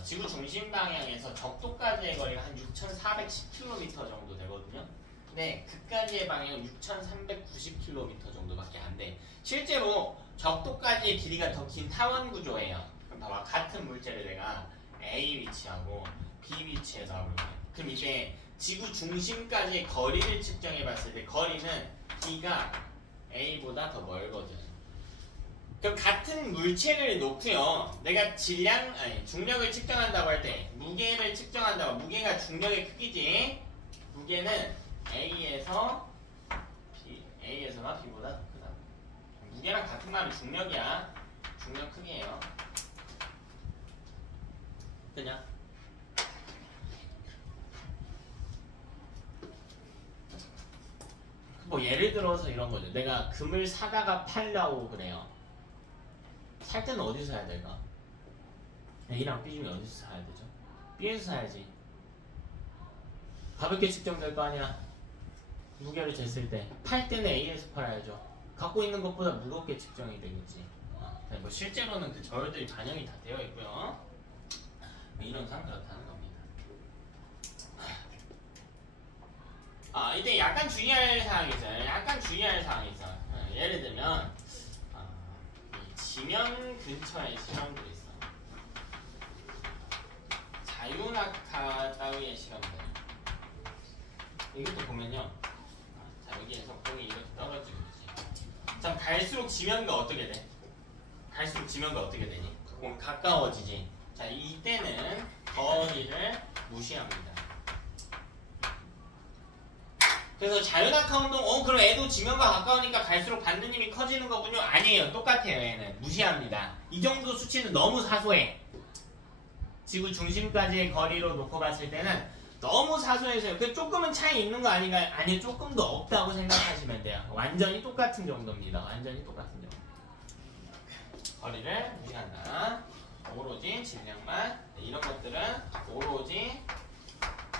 지구 중심 방향에서 적도까지의 거리가 한 6,410km 정도 되거든요. 근데 그까지의 방향은 6,390km 정도밖에 안 돼. 실제로 적도까지의 길이가 더 긴 타원 구조예요. 그럼 봐봐, 같은 물체를 내가 A 위치하고 B 위치에서 하고 있어요. 그럼 이제 지구 중심까지의 거리를 측정해 봤을 때 거리는 B가 A보다 더 멀거든. 그럼 같은 물체를 놓고요, 내가 중력을 측정한다고 할 때 무게를 측정한다고. 무게가 중력의 크기지. 무게는 A에서가 B보다 더 크다. 무게랑 같은 말은 중력이야. 중력 크기예요. 그냥 뭐 예를 들어서 이런 거죠. 내가 금을 사다가 팔라고 그래요. 살 때는 어디서 사야 될까? A랑 B 중에 어디서 사야 되죠? B에서 사야지. 가볍게 측정될 거 아니야. 무게를 쟀을 때. 팔 때는 A에서 팔아야죠. 갖고 있는 것보다 무겁게 측정이 되겠지. 뭐 실제로는 그 저울들이 반영이 다 되어 있고요. 이론상 그렇다는 겁니다. 이때 약간 주의할 사항이 있어요. 예를 들면 이 지면 근처에 시험들이 있어. 자유낙하 따위의 시험들. 이것도 보면요. 자, 여기에서 공이 이렇게 떨어지고 자, 갈수록 지면과 어떻게 돼? 갈수록 지면과 어떻게 되니? 가까워지지. 자, 이때는 거리를 무시합니다. 그래서 자유낙하 운동, 그럼 애도 지면과 가까우니까 갈수록 받는 힘이 커지는 거군요. 아니에요. 똑같아요. 얘는 무시합니다. 이 정도 수치는 너무 사소해. 지구 중심까지의 거리로 놓고 봤을 때는 너무 사소해서요. 그 조금은 차이 있는 거 아닌가요? 아니, 조금도 없다고 생각하시면 돼요. 완전히 똑같은 정도입니다. 완전히 똑같은 정도. 거리를 무시한다. 오로지 질량만. 이런 것들은 오로지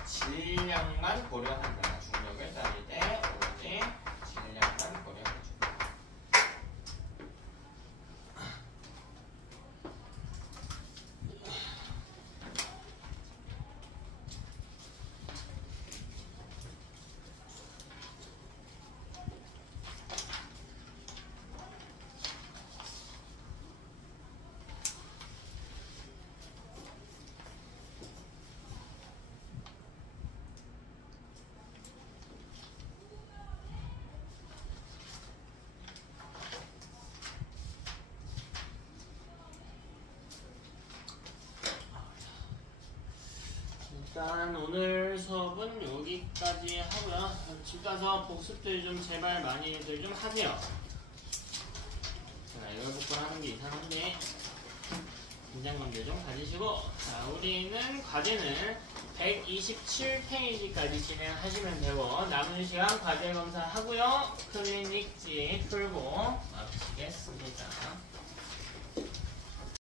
질량만 고려한다. 중력을 따질 때 오로지 질량만 고려해준다. 일단 오늘 수업은 여기까지 하고요. 집 가서 복습들 좀 제발 많이들 좀 하세요. 자, 열복권 하는 게 이상한데 긴장감들 좀 가지시고, 자, 우리는 과제는 127페이지까지 진행하시면 되고, 남은 시간 과제 검사하고요. 클리닉지 풀고 마치겠습니다.